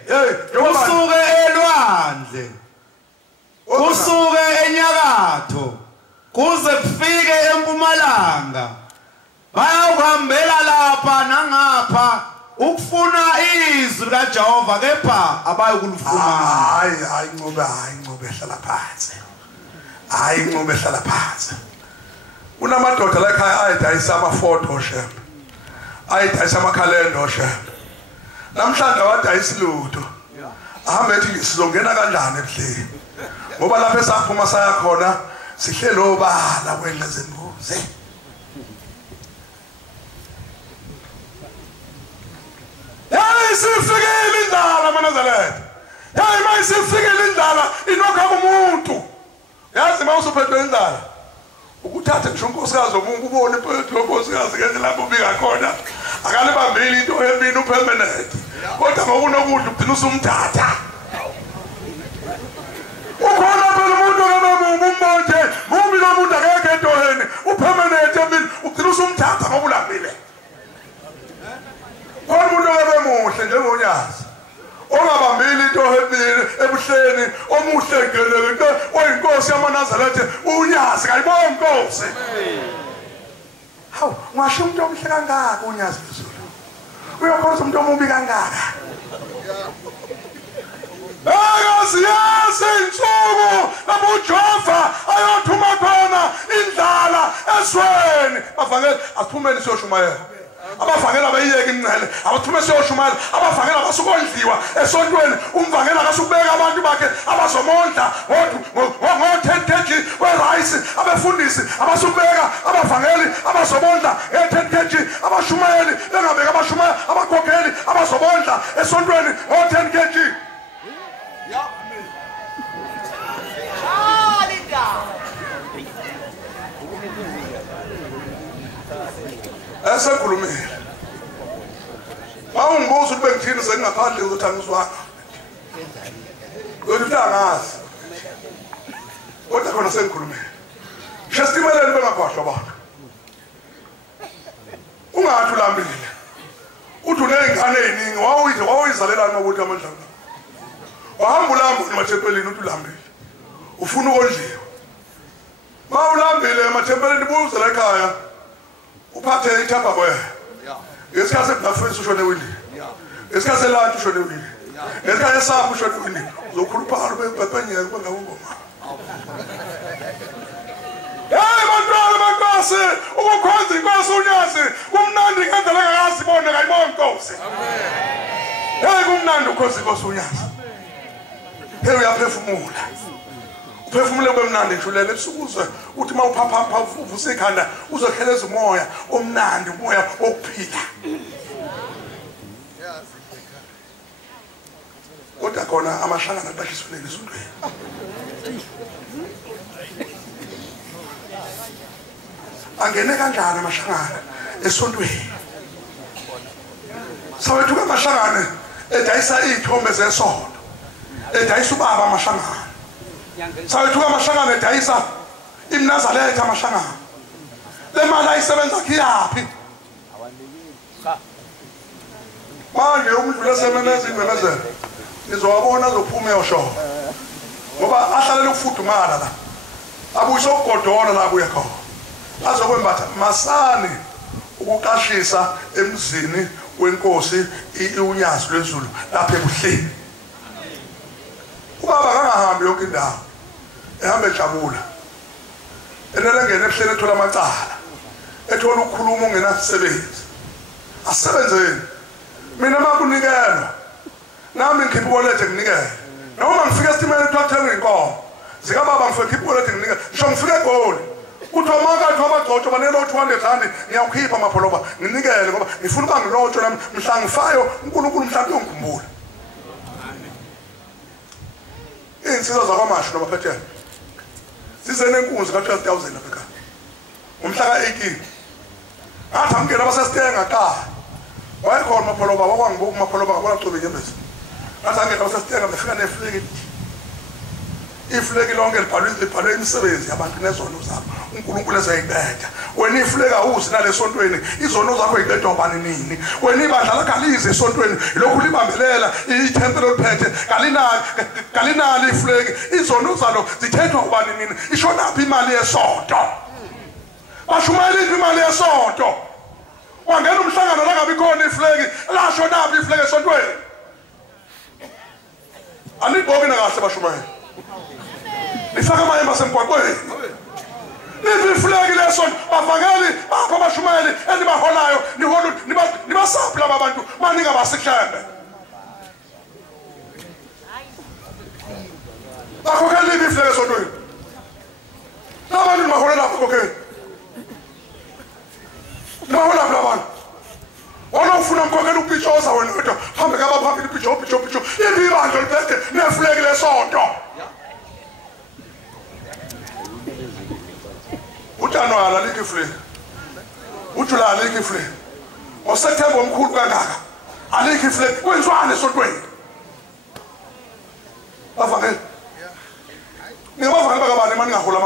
kusuke elwandle kusuke enyakatho kuze kufike empumalanga bayahambela lapha nangapha ukufuna izwi likaJehova kepha abayikulifumana hayi Ncube hlala phansi hayi Ncube hlala phansi unamadoda la ekhaya ayidayisa ama-photo shep ayidayisa amakhalenda shep namhlanje wadayisa ilutho ahambe ethi sizongena kanjani ebuhleni ngoba lapha esaphuma saya khona sihlelo obala kwenhle zembuzi yayi sifikile indala manazalete yayi mayisifikile indala inokha kumuntu yazi mawusuphethwe indala ukuthatha ngisho unkosikazi omungu ubone impethu yonkosikazi ngenze lapho ubika khona akalibambile into emini upermanent kodwa ngokunokudla ugcina usumthatha ukhona phela umuntu umbonje mumbi lo muntu akekho entoheni upermanent emini ugcina usumthatha ngoba ulambile khona umuntu obemuhle njengonyazi ongabambile into emini ebuhleni omuhle ngeleke oyinkosi yamaNazaretha unyazi kayibona inkosi hawu ngasho umuntu omhle kangaka unyazi phezulu uyokhonza umuntu omubi kangaka Yazi insuku lapho uJehova ayothuma khona indlala esweni bavangela aphumeni siyoshumayela abavangela abayiyeke imncele abathume siyoshumayela abavangela abasukondliwa esontweni umvangela akasubeka abantu bakhe abazomondla ngo-10 kg we-rice abefundisi abasubeka abavangeli abazomondla nge-10 kg abashumayeli bengabeka abashumayela abakhokheli abazomondla esontweni ngo-10 kg esekhulumile awungibuza ukuthi bengithini sengingaphandle ukuthi angizwanga ukuthi angazi kodwa khona sengikhulumile shestimeleni bengabhashwa bakhe ungathi ulambile uthi uney'ngane ey'ningi wawuyizalelani ukuthi amandla wahamba ulamba emathempelini uthi ulambile ufuna ukondliwa ma ulambile emathempelini buzela ekhaya uphathe ithapha kwe ngesikhathi sebreakfast ushone ewindini ngesikhathi selunch ushone ewindini ngesikhathi esapho ushone ewindini uzokhuluphalo bepepenyeka kube ngabungoma hey bantwana benkosi ukukhonza inkosi unyazi kumnandi ngendlela engakazibona kayibona inkosi hey kumnandi ukhonza inkosi unyazi hey uyaphefumula uphefumule kwemnandi ngishulela ebusukuzwe uthi mawuphapha uvusa ikhanda uzokheleza umoya omnandi umoya wokuphila kodwa khona amahlangana abashiselele esontweni angene kanjani amahlangana esontweni sawethu amahlangana edayisa izithombe zesonto edayisa ubaba amahlangana sawethu amahlangana edayisa imnazaletha amahlangana le mali ayisebenza kuyaphi manje umuntu lesemeneza imemezelo nizowabona azophuma eyoshoba ngoba ahlalela ukufudumala la abuyisa ukugodola la kuye khona azokwembatha masani ukuqashisa emzini wenkosi unyazi lwezulu lapha ebuhleni ubaba kangahambi yonke indawo ehambe ejabula enelengene ebuhleni ethola amacala ethola ukukhuluma ongenasebenzi asebenzeni mina makunikelwa nami ngikhipha ukolethe nginikele noma ngifika esitimeni ethathenga inkomo zikababa ngifike ngikhipha ukolethe nginikele ngisho ngifike egoli kuthi omakathi abagcotsho banelo 200 rand ngiyakukhipha amapholoba nginikele ngoba ngifuna uba ngilotsho nami mhla ngifayo uNkulunkulu mhlawumbe uyongikhumbula insizwa zakwamashu nabaphethe sizene enkunzi ka-12,000 lapha ekhaya ngomhla ka-18 ngathi amkela abasesitenga qala wayekhona amapholoba wakwangibuka amapholoba ngabona cobe inyembezi ngathi angela abasesitenga befika nefleki ifleki lonke libhalwe imisebenzi yabantu nezono zabo uNkulunkulu ezayiqeda wena ifleki awuzi nalesontweni izono zakho yiqedwa ubani nini wena ibandla lakalize esontweni lokhu libambelela ithempeli oliphethe kalinali ifleki izono zalo zithethwa ubani nini ishonaphi imali yesonto bashumayela imali yesonto wangena umhlangano la ngabe khona ifleki lashonaphi ifleki esontweni anibhoke nakahle bashumayela ifaka amayemba semgwaqweni live flag leso bavangeli bakho abashumayeli enibaholayo niholo nibasaphi laba bantu maninga basiklembe bakho ke live flag leso ntweni labantu nibaholela bakho ke nibahola labantu wona ufuna mkhokhela upithoza wena kodwa hambe kabaphambili pitho ibandla libethe neflag lesonto utanwala likifle ujula alikifle oSeptember omkhulu kangaka alikifle kwenzwane esontweni bavangele ningabavangela bakabani manje ngahola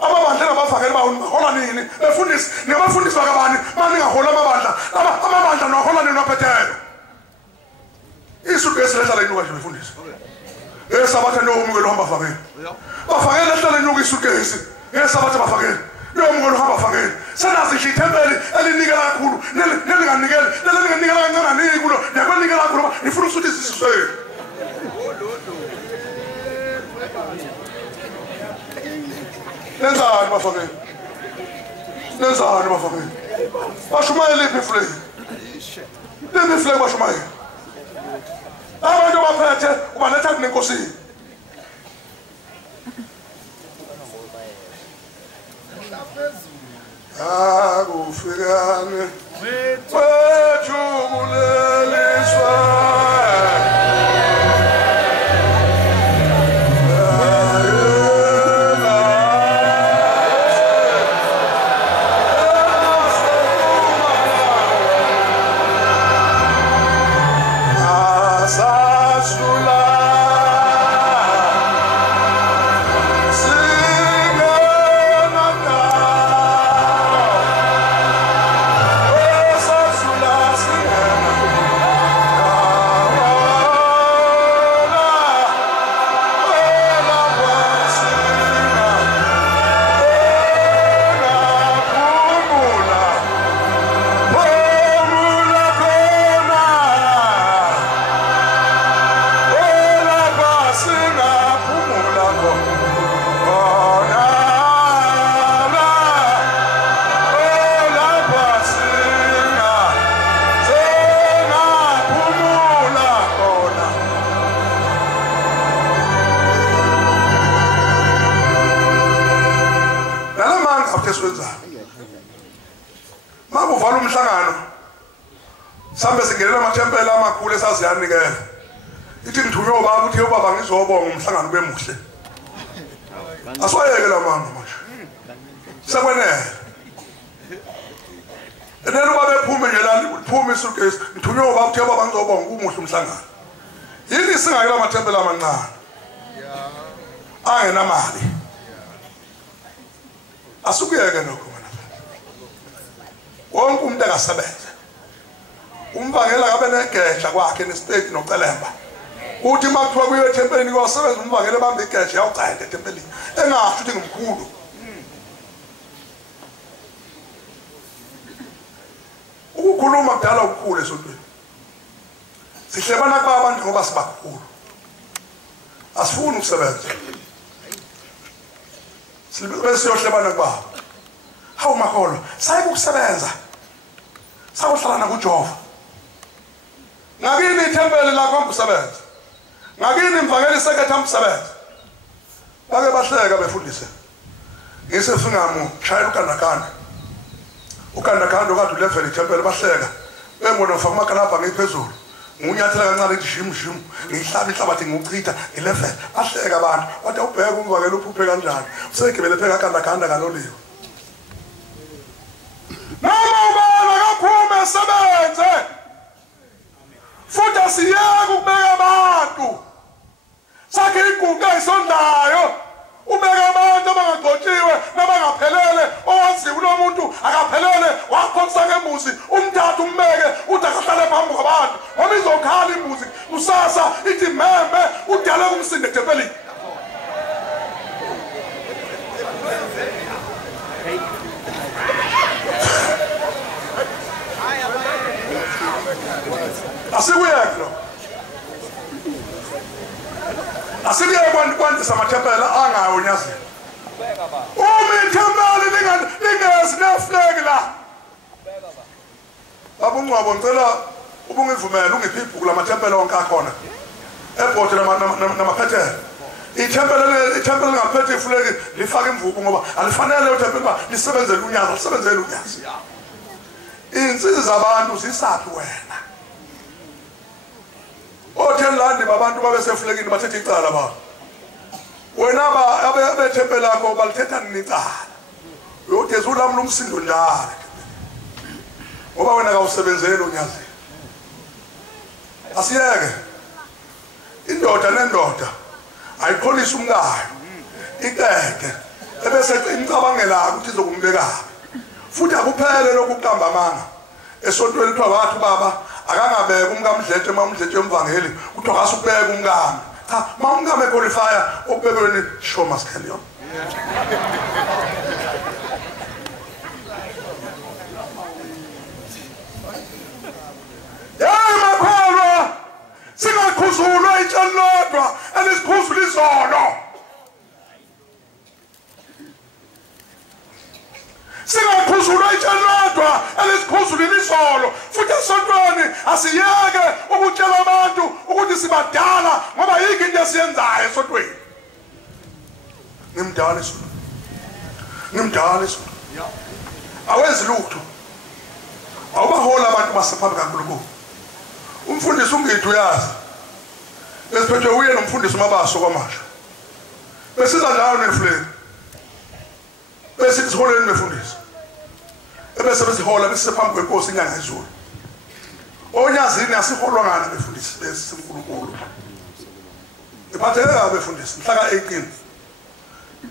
amabandla ngabavangela bahola nini befundisi ningabafundisi bakabani manje ngahola amabandla nohola nini nophethelo isuke esilehla inuka nje befundisi esabathe nomukelo hamba bavangela bavangela ehlala inuka isukesi ngesabathe bavangela nomukelo hamba bavangela senazi nje ithempeli elinikela kakhulu nelinganikela kancane nini kulo nekwenikela kakhulu nifuna usuthi isiswe nenzani bafakela bashumayela iphi flag iphi flag bashumayela abantu baphethe ubaletha kunenkosini akufikane wethukuleliswa makuvala umhlangano sambe singenela amathempeli amakhulu esaziyanikela ithi ngithunywe ubaba uthi ubaba ngizobonga umhlangano bemuhle aswayeke la mama manje sekwenele enelo babe phume nje la uphume isukesi ngithunywe ubaba uthi ubaba ngizobonga umuhle umhlangano yini singakela amathempeli amancane angenamali asukuyeke lokho wonke umuntu akasebenza umvangela kabe negedla kwakhe nestate nocelemba uthi makuthiwa kuye ethempelini kwasebenza umvangela bambe igedla yawucayela ethempelini engasho ukuthi ngimkhulu ukukhuluma kudala ukukhulu esontweni sihlebana kwabantu ngoba sibakhulu asifuni ukusebenza siyohlebana kwabo hawu makolo sayikusebenza sakuhlala kuJehova ngakini ithempeli lakho umsebenza ngakini imvangeli iseketha umsebenza bake bahleka befundise ngisefingamo shayela ukandakanda okade ulevel ithempeli bahleka bengona ufaka amakalabha ngiphezulu ngunyathela kancane ngishimshim ngihlaba inhlabathi nguchitha ilevel bahleka abantu bathi ubheka umvangeli uphuphe kanjani usegebele pheka kandakanda kaloliwe noma ubala kaphume sebenze futhi asiyeke ukubeka abantu sakhe igugu ayisondayo ubeka abantu abangagcotshiwe nabangaphelele owaziyo unomuntu akaphelele wakhonsa ngembuzi umthathu umbeke uthi akahlale phambi kwabantu ngoba izokhala imbuzi kusasa ithi meme udale kumsinde ethempelini asikuyeke kwandisa amathempela angayonyazini uma ithembele lingesinefleki la abungcwabo ngicela ubungivumela ungiphi ibhuku lamathempeli onke akhona ebhodi namaphethelo ithempeli ngaphethe ifuleki lifake imvubu ngoba alifanele uthempeli ba lisebenzele unyaza lisebenzele unyaza insizwe zabantu zisaphi wena othenlandi babantu babesefulekini bathethe icala ba wena abethempeli lakho balithetha nicala uyogeza ulamla umsindo njalo ngoba wena kawusebenzeli unyazi asiyeke indoda nendoda ayikholisa umkayo iqede ebese imcabangela ukuthi izokumbeka futhi akuphele lokuqamba amanga esontweni kuthiwa bathu baba akangabeka umkamdletshe mamdletshe emvangeli kuthiwa ngasukubeka umkami cha mamkami equalifier okubekweni show must carry on makholwa singakhuzulwa itshani lodwa elisiphuzula izolo singakhuzulwa itshani lodwa elisiphuzulile izolo futhi esontweni asiyeke ukutshela abantu ukuthi sibadala ngoba yikho into esiyenzayo esontweni ngimdala esolo awenzi lutho awubahola abantu basephambi kaNkulunkulu umfundisi ungithi uyazi besiphethwe uye nomfundisi uMabaso kwaMasha besiza njalo nefleki besithi siholeni nefundisi ebese besihola besephambi kwenkosi inyanga izulu onyazini asiholwa ngani befundisi besinkulunkulu iphatheke kabe befundisi mhla ka-18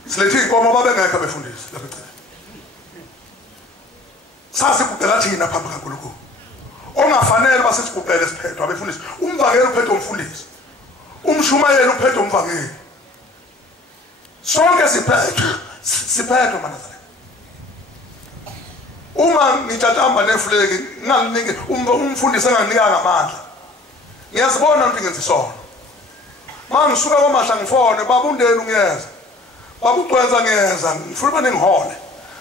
silethe inkomo babengekho befundisi lapha eceleni sasiguqela thina phambi kaNkulunkulu ongafanele basesiguqele siphethwe abefundisi umvangeli uphethe umfundisi umshumayeli uphethe umvangeli sonke siphethwe manazala uma ngitshatamba nefleki ngingalinike umfundisi enganginika ngamandla ngiyazibona ukuthi ngenza isono mangisuka kwaMahla ngifone babundeni ungiyeza babucwenza ngiyeza ngifuna ningihole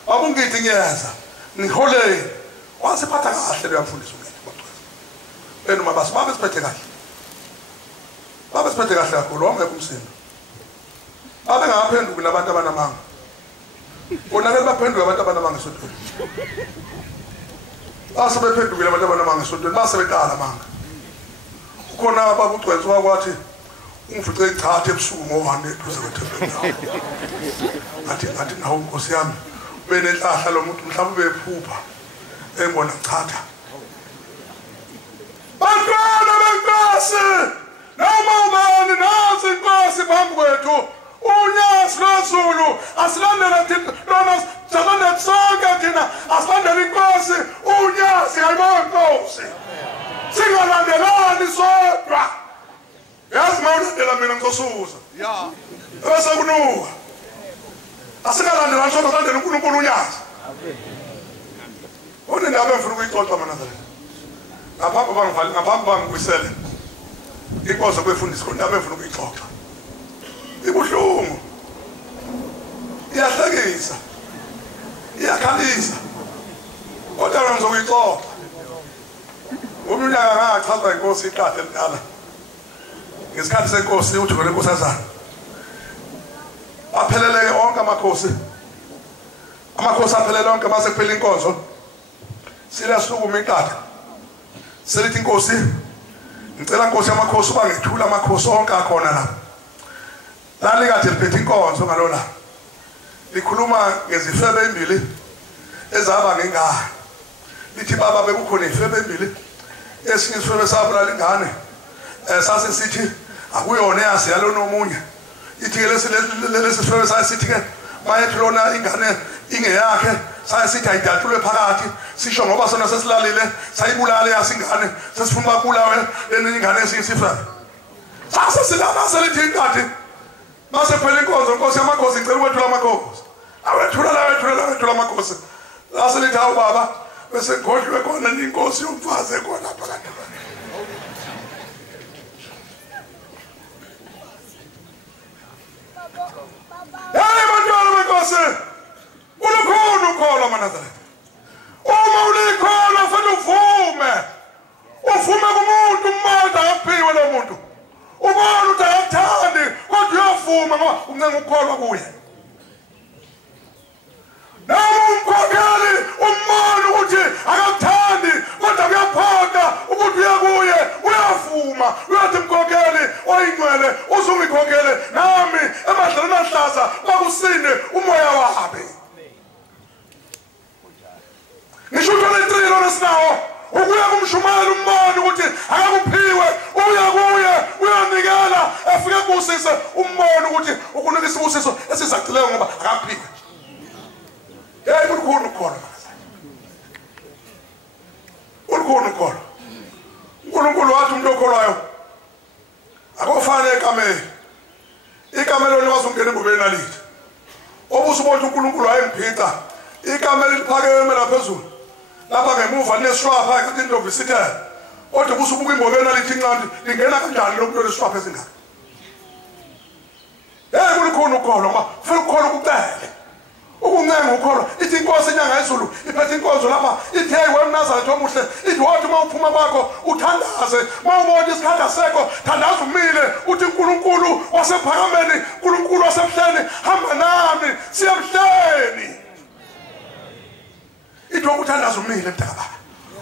babungithi ngiyeza ngiholeni wasiphatha kahle lo mfundisi ungithi bacwenza eno mabasi babesiphethe kahle kakhulu ongekho umsindo babengaphenduki nabantu abanamanga bonake baphenduka abantu abanamanga esontweni basebephendukile abantu abanamanga esontweni basebeqala amanga ukhona ababucwenza wakwathi ungifice ichatha ebusuku ngo-1 eduze kwethempeli ngathi nawo nkosi yami benenhlahla lo muntu mhlawumbe bephupha engibona chatha bantwana benkosi noma ubani nazi inkosi phambi kwethu unyazi lwezulu asilandela lona silandela sonke thina asilandela inkosi unyazi ayibona inkosi singalandelani sodwa yazi mawulandela mina ngizosuza ebese kunuka asingalandelani sodwa silandela uNkulunkulu unyazi unendaba engifuna ukuyixoxa manazala ngaphambi bangikwisele inkosi kwefundisi khona indaba engifuna ukuyixoxa ibuhlungu iyahlekisa iyakhalisa kodwa mina ngizokuyixoxa umnyaka ngachazwa inkosi iqathe elikala ngesikhathi senkosi uthi ngone nkosazana apheleleke onke amakhosi aphelele onke base kuphela inkonzo silasukuma iqatha selithi inkosi ngicela inkosi yamakhosi uba ngithula amakhosi onke akhona la lalikade liphethe inkonzo ngalona likhuluma ngezifebe ezimbili ezaba ngengane lithi baba bekukhona izifebe ezimbili esinye isifebe sabulala ingane sase sithi akuyona yazi yalona omunye ithi ke lesifebe sayisithi ke mayethi lona ingane ingeyakhe sayisithi ayidatshulwe phakathi sisho ngoba sona sesilalile sayibulala yasingane sesifuna bakulawe lena ingane esiyisifebe sase silana selithi inkathi mase phela inkonzo inkosi yamakhosi ngicela ukwethula amakhosi awethula amakhosi aselithi hawu baba bese ngodlwe khona inkosi yomfazi ekhona phakathi hey bantwana Nkosi ulukhulu ukholo maNazaretha uma ulikholo fanele uvume kumuntu umuntu akaphiwe lo muntu ubona ukuthi akathandi kodwa uyavuma ngoba uncenga ukukholwa kuye noma umkhokheli umbona ukuthi akathandi kodwa kuyaphoqa ukuthi uyakuye uyavuma uyathi mkhokheli oyingcwele uzungikhokhele nami emadlelweni ahlaza bakusinde umoya wabi ngisho uthole lesinawo ukuya kumshumayela umbona ukuthi akakuphiwe uyanikela afike kusise umbona ukuthi ukunika isibusiso esizacileyo ngoba akaphiwe ulukhulu ukholo uNkulunkulu wathi umuntu okholwayo akufane ikamelo liwazungena embubeni nalithi obusubona uNkulunkulu ayemphica ikamelo liphakeme laphezulu lapha ngemuva nesishwapha ukuthi indlovu isithele kodwa kusubuka imbobeni nalithi incane lingena kanjani lomuntu lesishwapha esingaka uNkulunkulu ukholo ngoba ufuna ukukholwa ukucele ukuncenga ukholwa ithi inkosi inyanga yezulu iphethe inkonzo lapha ithi hey weMnazaretha omuhle ithi wathi uma uphuma kwakho uthandaze uma ubona isikhathi sekho thandaza umile uthi uNkulunkulu wasephakameni uNkulunkulu wasebuhleni hamba nami siyabuhleni ithi ukuthandaza umile mntaka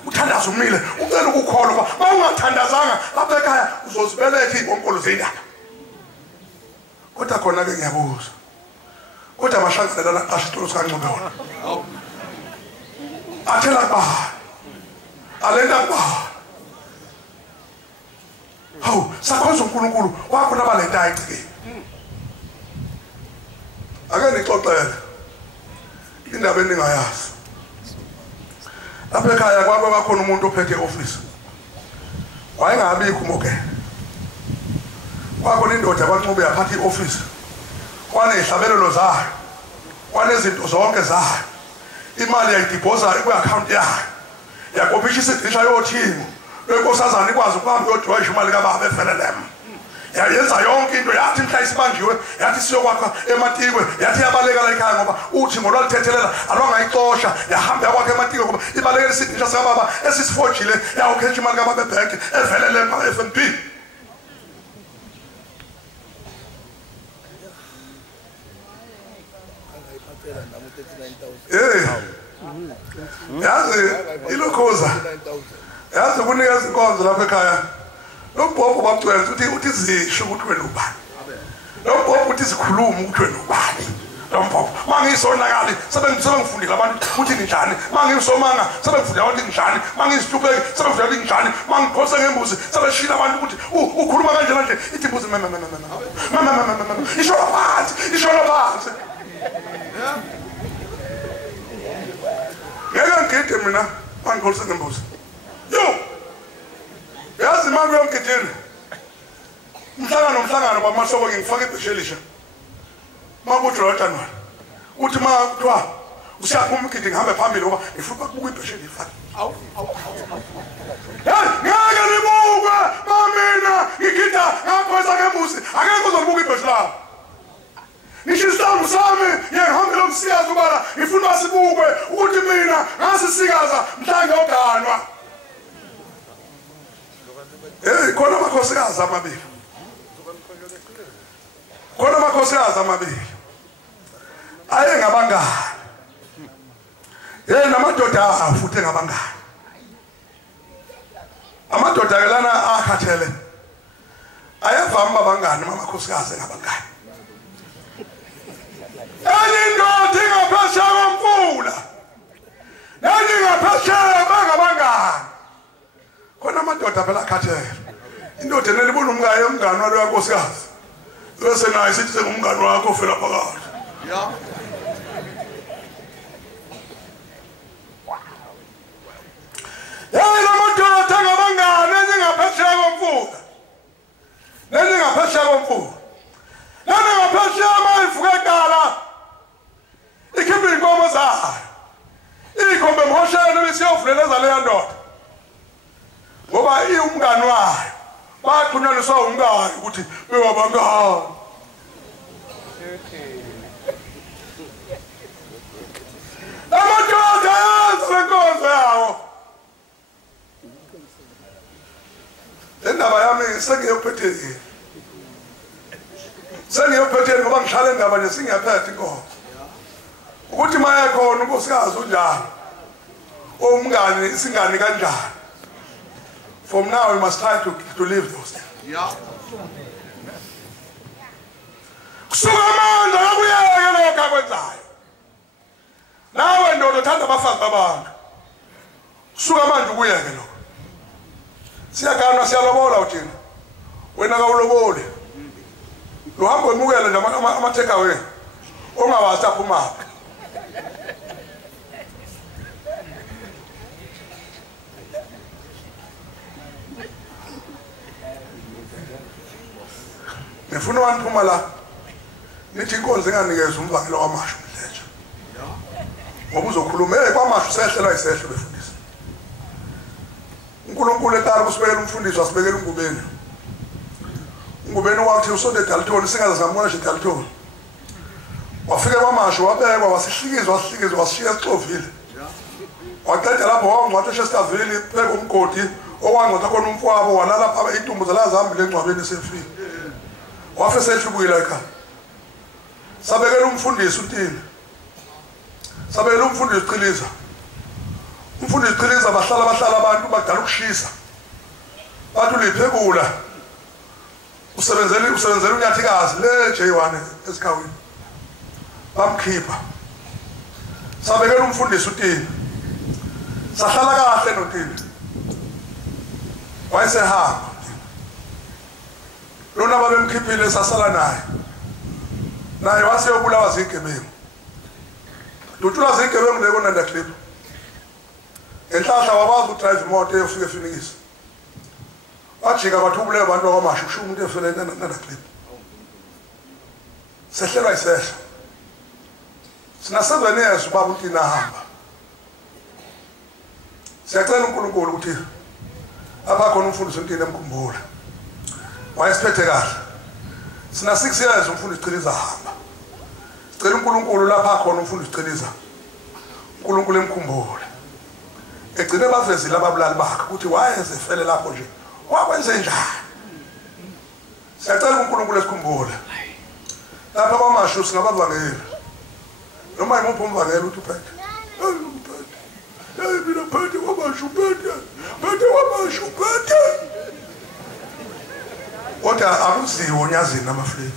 uthandaza umile ucela ukukholwa ngoba uma ungathandazanga lapha ekhaya uzozibeletha izinkolo zendaba kodwa khona ke ngiyabuza kodwa abahlangana la asitolo sikaNcube wona athela ba alenda ba hawu sakhonza uNkulunkulu wakho nabalenda ayicike ake nixoxele indaba eningayazi lapha ekhaya kwakho bakhona umuntu ophethe office wayengabikho umoke kwakho indoda abancube yaphatha ioffice kwanehlabelelo zayo kwanezinto zonke zayo imali yayidiposa ku-account yayo yakopisha isidisha yothingo lwenkosazana ikwazi ukuhamba uyodwesha imali kababa efelelem yayenza yonke into yathi mhla isibanjiwe yathi siyokwakha ematikwe yathi yabaleka la ekhaya ngoba uthingo lwalithethelela alwangayixosha yahamba yakwakha ematikwe ngoba ibalekela isidisha sikababa esisifojile yawukhetha imali kababa ebhenki evelelem FNB yazi ilokhoza yazi kunikeza inkonzo lapha ekhaya lo mbhobho bamcwela uthi zisho ukuthi wena ubani lo mbhobho uthi zikhuluma ukuthi wena ubani lo mbhobho mangisonakali sebengifundile abantu ukuthi njani mangisomanga sebengifundile abantu njani mangisithupheki sebengifundile ukuthi njani mangiphose ngembuzi sebeshila abantu ukuthi ukhuluma kanjena nje ithi imbuzi ishola phansi ngeke ngide mina mangikholise ngembuzi yazi manje uyongidini umhlangano bamahlobo ngifaka ibheshelisha makuthi January uthi ma kuthiwa usiyaphuma umgidi ngihambe phambili ngoba ngifuna ukubuka ibhesheli ifaka ngeke nibukwe mamina ngigida ngaphosa ngembuzi akekho uzobuka ibhesheli lapho nisho isihlambu sami ngiyahambela umsikazi ubala ngifuna sibukwe ukuthi mina ngasisikaza mhla ngiyoganwa khona amakhosikazi amabili ayengabangani namadoda futhi engabangani amadoda ke lana akhathele ayavama abangani amakhosikazi engabangani indoda ingaphesheya komfula nangingaphesheya bangabangani khona amadoda phela akhathele indoda nelibona umngane walo yankosikazi bese naye sithi sengumngane wakho ofela phakathi lamadoda angabangani nangingaphesheya komfula nangingaphesheya mayivuka eqala ikhiphe inkomo zayo ikhombe emhosheni besiyovuleleza leya ndoda ngoba iumngane wayo baxhunyaniswa umngane ukuthi bewabangani sengiyophetheni sengiyophetheni ngoba ngihlale ndaba nje singiyaphethe inkomo ukuthi maye khona unkosikazi unjani umngane isingane kanjani from now we must try to live those things kusuka amandla akuyeke lokho akwenzayo nawe ndoda uthanda abafazi babantu kusuka manje ukuyeke lokho siyaganwa siyalobola uthina wena kawulobole lo hambo emukela nje ama take away ongawazi aphuma ngifuna wangiphuma la nithi inkonzo enganikeza umvangelo wamashu mdleja ngoba uzokhuluma kwamashu sehlela isehlo befundisa uNkulunkulu etala kusibekela umfundisi wasibekela ungubeni wathi usonde eDalton singaze samona nje eDalton wafika kwamashu wabekwa wasihlikizwa wasishiya esixovile waqeda lapho wangcwatha eShestaville pheka umgodi okwangcwatha khona umfowabo walala phaba intumbu zalazihambile engcwabeni esefile wafe seshubuyile ekhaya sabekela umfundisi uTini sabekela umfundisi uChiliza umfundisi uChiliza bahlala abantu badala ukushisa bathi uliphekula usebenzela unyathikazi le J1 esikhawini bamkhipha sabekela umfundisi uTini sahlala kahle noTini wayesehamba lona babemkhiphile sasala naye waseyobulawa zigebengu dutshula zigebengu lekonanda clip enhlahla wabazi udrive imoto eyofika efinikisa wajika bathubule abantu bakwamashu kusho umuntu efele nanda clip sehlelwa isehla sinasenza neyesu baba uTini ahamba siyacela uNkulunkulu ukuthi apha khona umfundisi uTini emkhumbula wayesiphethe kahle sina 6 years umfundisi Chiliza hamba sicela uNkulunkulu lapha khona umfundisi Chiliza uNkulunkulu emkhumbule egcine bavezile ababulali bakhe ukuthi wayezefele lapho nje wakwenze njani siyacela uNkulunkulu esikhumbule lapha kwamashu singabavangeli noma imuphi umvangeli uthi uphethe mina phethe kwamashu phethe kwamashu kodwa akuziwo unyazini namafleki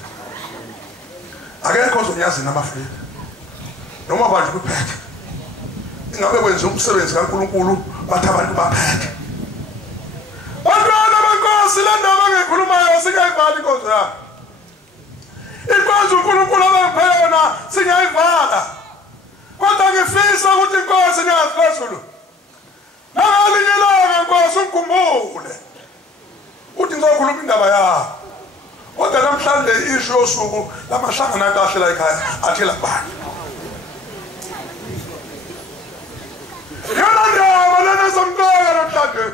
akekho ozonyazini namafleki noma bantu kuphethe ingabe kwenza umsebenzi kaNkulunkulu bathi abantu baphethe bantwana benkosi le ndaba ngekhulumayo singayibhali inkonzo yakhe inkonzo uNkulunkulu abemphe yona singayivala kodwa ngifisa ukuthi inkosi niyazi phezulu nangalinye ilanga nkosi ungikhumbule uthi ngizokhuluma indaba yakho kodwa namhlanje isho yosuku lamahlangana kahle la ekhaya athi labantu yona ndaba lena somntwana namhlanje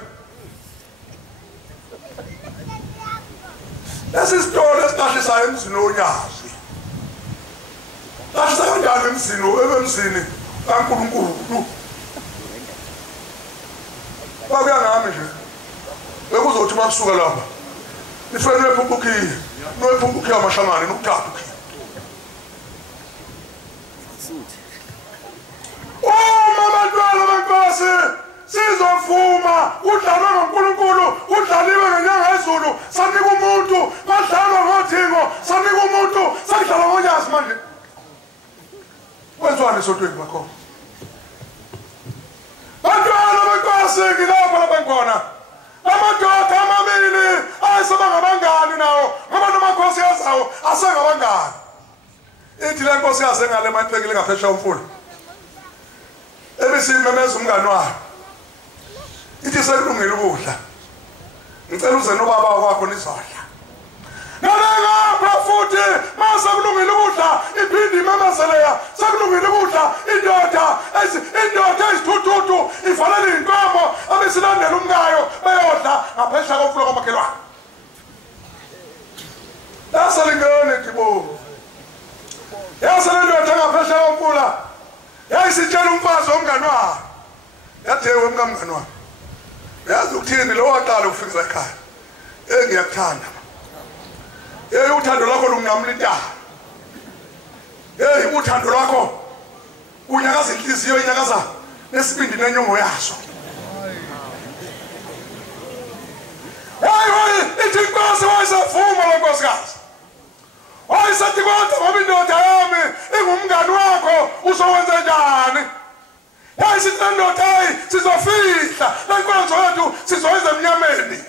lesisitolo esitahlisayo emzini onyazi tahlisa kanjani emzini kaNkulunkulu babuya ngami nje bekuzothi masuka lapha ifanele nophumbukiya amashangane nokuthatha abantwana benkosi sizovuma udlalwe ngoNkulunkulu udlaliwe ngenyanga yezulu sanika umuntu badlalwa ngothingo sanika umuntu sakudlala ngonyasi manje wenzwani esotweni bakho bantwana benkosi ngilapho lapha khona amadoda amabili ayeseba ngabangani nawo ngoba nomakhosi yazawo asengabangani ithi le nkosi yazengale manje ngaphesha umfula ebisimemeza umngani wayo ithi sekulungile ukudla ngicela uze nobaba wakho nizodla nalengapha futhi mase kulungile ukudla iphindi imemezeleya sekulungile ukudla indoda ezithuthu ivalele inkomo abesilandela umngayo bayodla ngaphesha komfula kwamakhelwane yasalingene tibo yasalendoda ngaphesha komfula yayisitshela umfazi womngani wayo yathi yewe mngani wayo yazi ukuthini lo waqala ukufika ekhaya engiyakuthanda uthando lwakho lungamla intaba uthando lwakho unyakaza inhliziyo inyakaza nesibindi nenyongo yaso hayi ithi inkosi wayisavuma lo nkosikazi wayisathi kodwa ngoba indoda yami ingumngani wakho uzowenza njani hayi sithi ndoda hayi sizofihla lenkonzo yethu sizoyenza emnyameni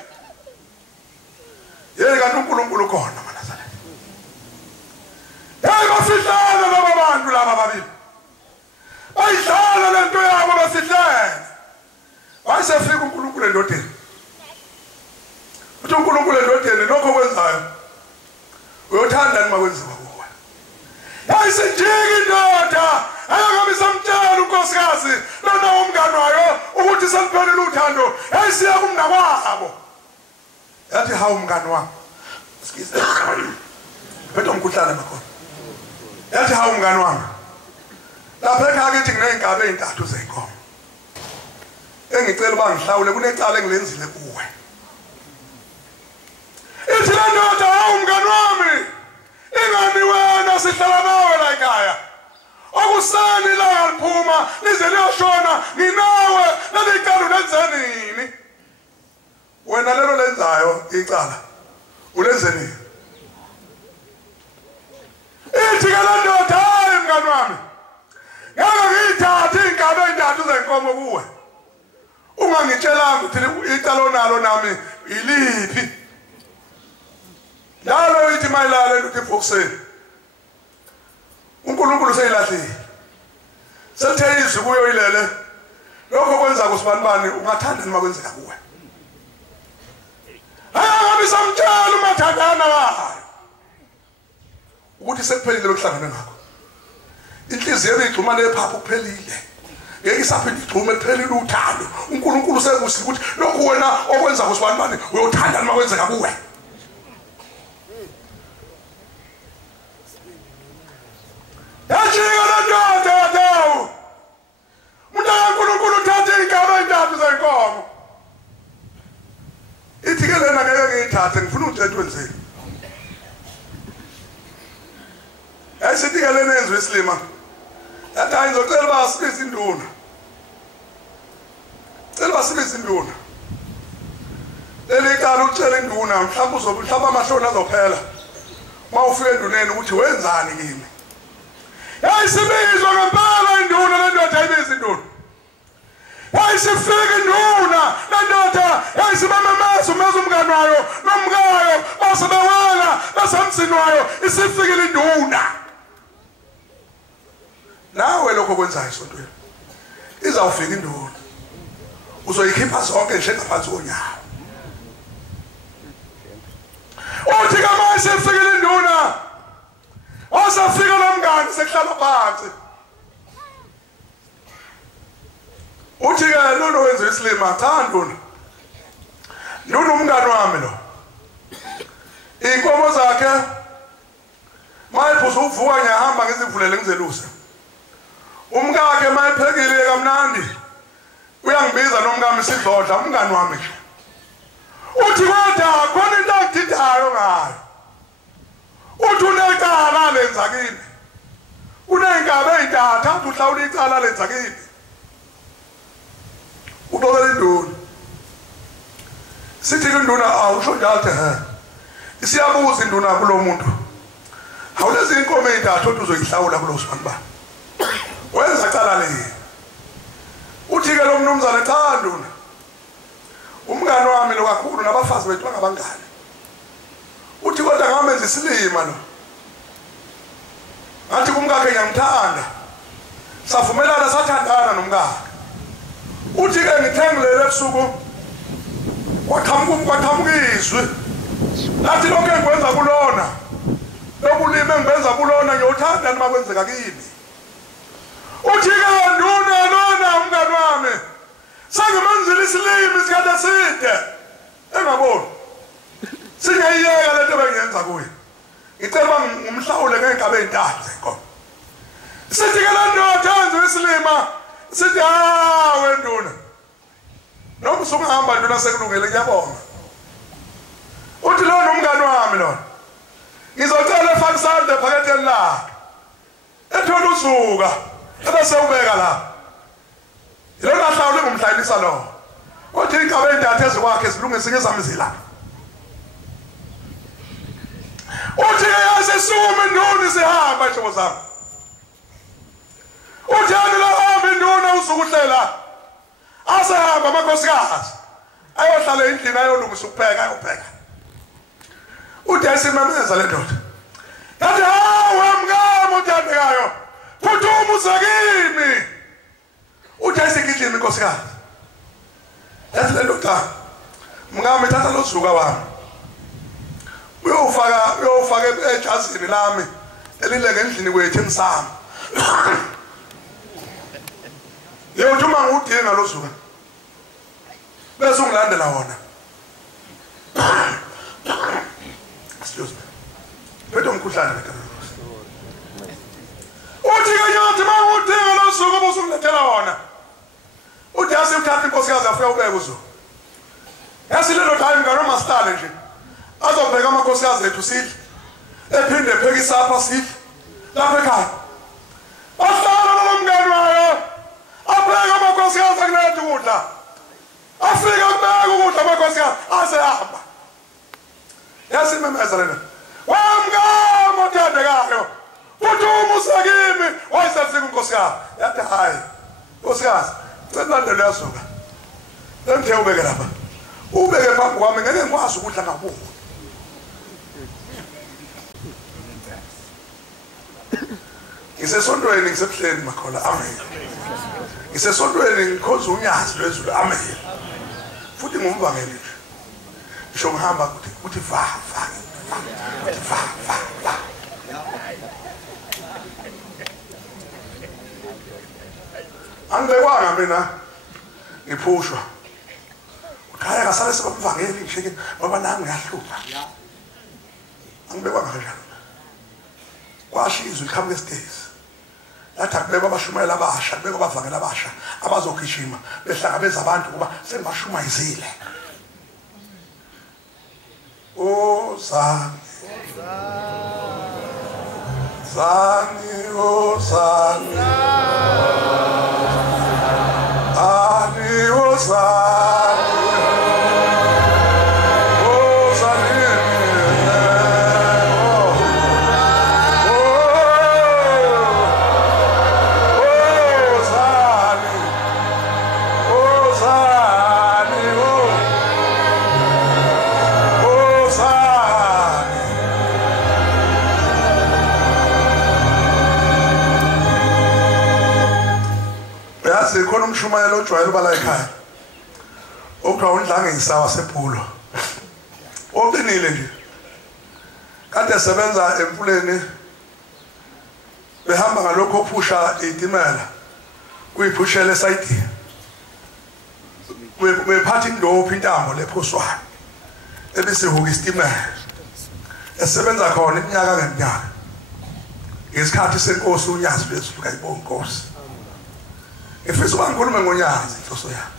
kanti uNkulunkulu khona maNazaretha bafihlana laba bantu laba babili bayidlala lento yabo bafihlene wayesefika uNkulunkulu endodeni uthi uNkulunkulu endodeni lokho kwenzayo uyothanda nima kwenziwa kuwe yayisijika indoda ayakabe samtshela unkosikazi lona umngane wayo ukuthi seliphelile uthando yayisiya kumnakwabo yathi hawu umngane wami sikize phethe umkhuhlane makhona yathi hawu umngane wami lapha ekhaya kithi nginey'ngaba ey'ntathu zey'nkomo engicela uba ngihlawule kunecala engilenzile kuwe ithi le ndoda hawu mngane wami ingani wena sihlala nawe la ekhaya okuseni ilanga liphuma lize liyoshona nginawe leliqala ulenze nini wena lelo lenzayo icala ulenze nini ithi ke le ndoda hayi mngane wami ngeke ngiyithathe iy'ngaba ey'ntathu zenkomo kuwe ungangitshelanga ukuthi icala onalo nami iliphi lalo ithi mayilala eluthi ebhokiseni uNkulunkulu seyilahlile selithe izwi kuyo ilele lokho kwenza kusibanibani ungathanda nima kwenzeka kuwe hayi samtshela umathandana wayo ukuthi sekuphelile bekuhlangane ngakho inhliziyo igxuma nephaphu kuphelile ngeke isaphinde igxume kuphelile uthando uNkulunkulu sekusile ukuthi lokho wena okwenza kusibanibani uyothanda nima kwenzeka kuwe yajika le ndoda dawu umntana kaNkulunkulu uthathe iy'ngaba ey'ntathu zenkomo ithi ke lena ngeke ngiyithathe ngifuna uthethe wenzeni yayisithi ke lena yenziwe isilima yathi hayi ngizocela uba sibize induna cela uba sibize induna leli cala utshela induna mhlawumbe amahloni azophela uma ufika enduneni ukuthi wenzani kimi yayisibizwa ngempela induna le ndoda ayibiza induna yayisifika induna le ndoda yayisibamemeza umeza umngane wayo nomkayo basebewela basemzini wayo isifikile induna nawe lokho kwenzayo esontweni izawufika induna uzoyikhipha zonke nje ngaphansi konyawo uthi kama isifikile induna wasafika lo mngane sekuhlala phansi uthi ke lona wenza isilima cha nduna umngane wami lo iy'nkomo zakhe mayiphuza ukuvuka ngiyahamba ngizivulele ngizeluse umkakhe mayiphekile kamnandi uyangibiza nomkami sidlodla umngane wami uthi kodwa khona into angidindayo ngayo uthi unecala lenza kimi uney'ngaba ey'ntathu athi uhlawula icala lenza kimi uxolela induna sithi induna awusho njalo isiyabuza induna kulo muntu awulezi inkomo ey'ntathu othi uzoyihlawula kulo sibanibani wenza cala leyi uthi ke lo mnumzane cha nduna umngane wami lo kakhulu nabafazi bethu bangabangane uthi kodwa ngamenza isilima lo ngathi kumkakhe ngiyamthanda savumelana sathandana nomkakhe uthi ke ngithengilele ebusuku kwaqhamuka izwi lathi lokho engikwenza kulona lobulimi engibenza kulona ngiyothanda nima kwenzeka kimi uthi ke nduna lona umngane wami sengimenzile isilimi isikhathi eside engaboni singayiyeka lento bengiyenza kuye ngicela uba ngumhlawule ngey'ngaba ey'ntathu zenkomo sithi ke le ndoda yenziwe isilima sithi hawe nduna noma usungahamba nduna sekulungele ngiyabonga uthi lona umngani wami lona ngizocela efakisande phaketheni lakhe ethola usuka ebese ubeka la yilona hlawule ngumhlayelisa lo uthi ingabe indathe ezikwakhe zilungise ngezamizila uthi yasesuma induni sihamba hlobo zami uthi la hamba induna usukuhlela asehamba amakhosikazi ayohlala endlini ayolungisa ukupheka ayopheka uthi ayisimemeza le ndoda yathi hawe mngamo uthandekayo phuthuma uzakimi uthi ayisigijima inkosikazi yathi le ndoda mngamo ithatha lo zuka wami uyofaka ejazini lami elileke endlini kwethu emsamo yothi uma ngudinga lo zuka bese ungilandela wona excuse me phethe umkhuhlane uthi kanyathi uma ngudinga lo zuka bese ungilethela wona uthi asimthatha inkosikazi afika ubeka uzuka yasilelo time ngaro mastale nje azobheka amakhosikazi ethu sidle ephinde epheka isapha sidle lapha ekhaya ahlala lo mngani wayo apheka amakhosikazi akulethe ukudla afika kubeka ukudla amakhosikazi asehamba yasimemeza lena wamngamo uthandekayo phuthuma usakimi wayesafika unkosikazi yathi hayi nkosikazi cenandelo yasuka lenthe ubeke lapha ubeke phambi kwami ngeke ngikwazi ukudla ngabuko ngisesontweni ngisebuhleni makhola amen ngisesontweni ngikhoza unyazi lwezulu amen futhi ngumvangeli nje ngisho ngihamba ukuthi va angibekwanga mina ngiphushwa ukhaya kasale sebamvangeli nje ngoba nami ngiyahlupha angibekwanga kanjalo kwashizwe ikhamba esitezi lathi akubekwa abashumayela abasha kubekwa abavangela abasha abazogijima behlangabeza abantu kuba sebashumayizile zani khona umshumayelo ojwayele ubala ekhaya okuthiwa undlange ngisawa seBhulo oqinile nje kade esebenza emfuleni behamba ngalokho ophusha itimela kuyiphushele esayidini bephatha indophi intambo lephuswayo ebisihuka isitimela esebenza khona iminyaka ngeminyaka ngesikhathi senkosi unyazi lwezulu kayibonga inkosi efisa uba ngikhulume ngonyazi inhloso yami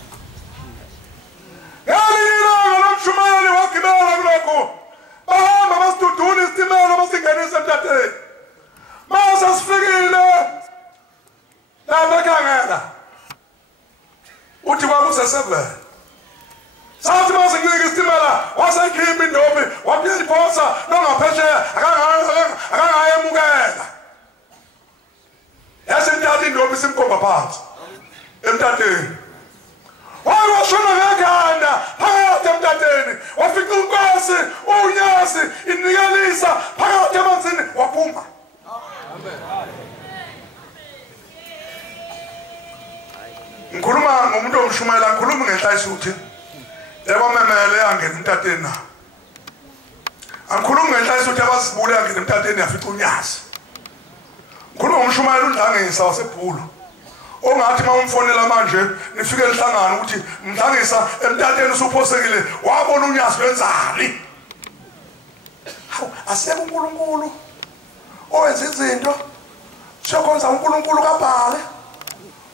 yalilanga lomshumayeli wagibela kulokho bahamba basidudula isitimela basingenisa emtateni mase sifikile lapha ekhangela uthi kwakusesevele sathi masinginika isitimela wasekhipha indophi waphiphonsa nongaphesheya akangayemukela yasimthatha indophi simkhomba phansi emtateni washona ngekhanda phakathi emtateni wafika inkosi unyasi inikelisa phakathi emanzini waphuma ngikhuluma ngomuntu omshumayela ngikhuluma ngenhlayisuthi yabamemele yangena emtateni na angikhuluma ngenhlayisuthi abasibule yangena emtateni yafica unyasi ngikhuluma ngomshumayela undlangisa waseBhulo ongathi mawumfonela manje nifike elihlangana ukuthi mdlangisa emtateni usuphosekile wabona unyasi wenzani asebe uNkulunkulu owenza izinto siyokhonza uNkulunkulu kaBhali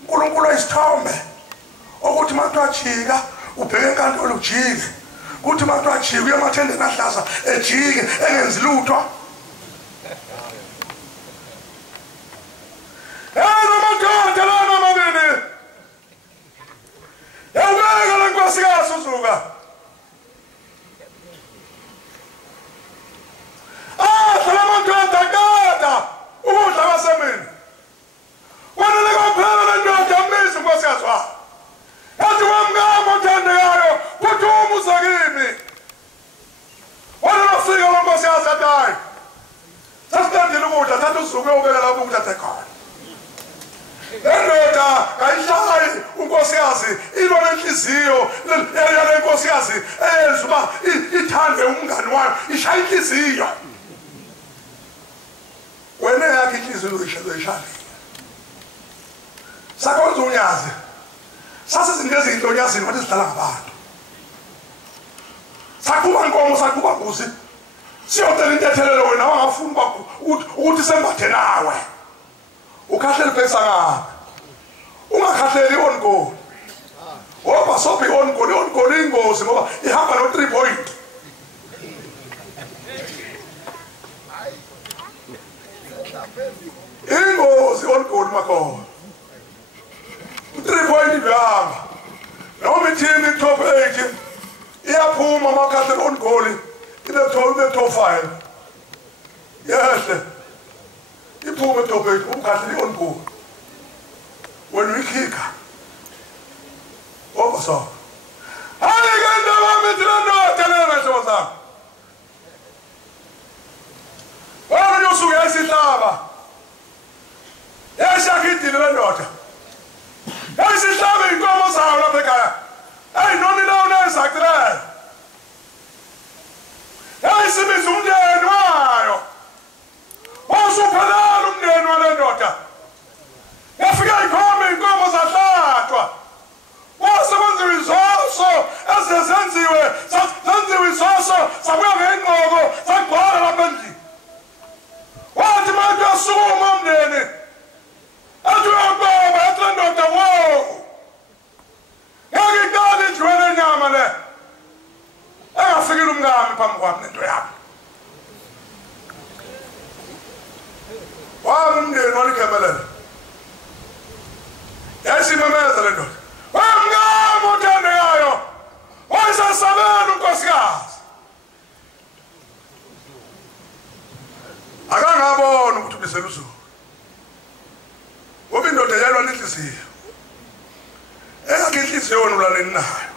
uNkulunkulu oyisithombe ukuthi manje wajika ubheke enkantolo ujike kuthi manje ajike uyamathende nahlaza ejike engenzi lutho madoda lana mabini yawubeka la nkosikazi uzuka la madoda kada ukudla kwasemini kwanele kwaphela le ndoda amisa nkosikazi wakho yathi wamngama othandekayo kuthi umuza kimi wena nafika lo nkosikazi atayi sasithandile ukudla thatha uzuke ubeka lapho ukudla khona lendoda kayishayi unkosikazi ilo lenhliziyo yale nkosikazi eyenza uba ithande umngani wayo ishaya inhliziyo wena yakhe inhliziyo uyishaya sakwenza unyazi sasizinto ezinhle onyazini wathi sidlala ngabantu sakuba nkomo sakuba mbuzi siyotela intethelelo wena wangafuni ukuthi sembathe nawe ukhahleli pesa ngapha ungakhahleli onkolo ngoba sophi onkolo ingozi ngoba ihamba no 3 point ingozi onkolo makhona 3 point ihamba noma ithini top 8 iyaphuma makhahleli onkolo ibe top 5 yehle iphume top 8 umkhahleli onkolo when we kick over so aligenda bametrano telena shoza wala yosuka esihlaba yashakidile le ndoda esihlaba inkomo zayo lapha ekhaya hey noni la unezakile hey simiza umndeni wayo wasuphelala umndeni wale ndoda yafika ikhome inkomo zahlatshwa wasebenziwe izoso zenziwe izoso sabuya ngengqoko sagcwala lapha endlini wathi manje asukuma umndeni athi uyababa yathi le ndoda wo ngeke iqale ijwele enyama le engafikile umngami phambi kwami nento yami wami umndeni walikhemelela yasimemeza le ndoda wamngama othandekayo wayesasabela unkosikazi akangabona ukuthi ubisela usuku ngoba indoda yalwa nenhliziyo engakhe inhliziyo yona ulaleni nayo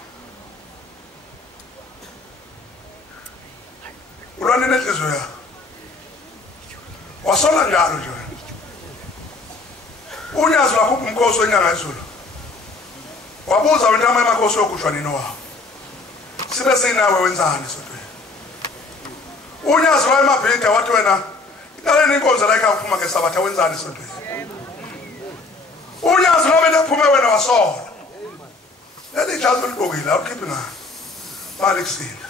ulwane nenhliziyo yakho wasola njalo nje unyazi wakho umkhosi wenyanga yezulu wabuza wena amakhosi yokushwa nini wawo sibe sinawe wenzani sontweni unyazi wayemabhida wathi wena italeni inkonzo la ekhaya uphuma ngesabatha wenzani sontweni unyazi lobe nephume wena wasola leli jazi olibokile awukhiphi ngani mali kusinda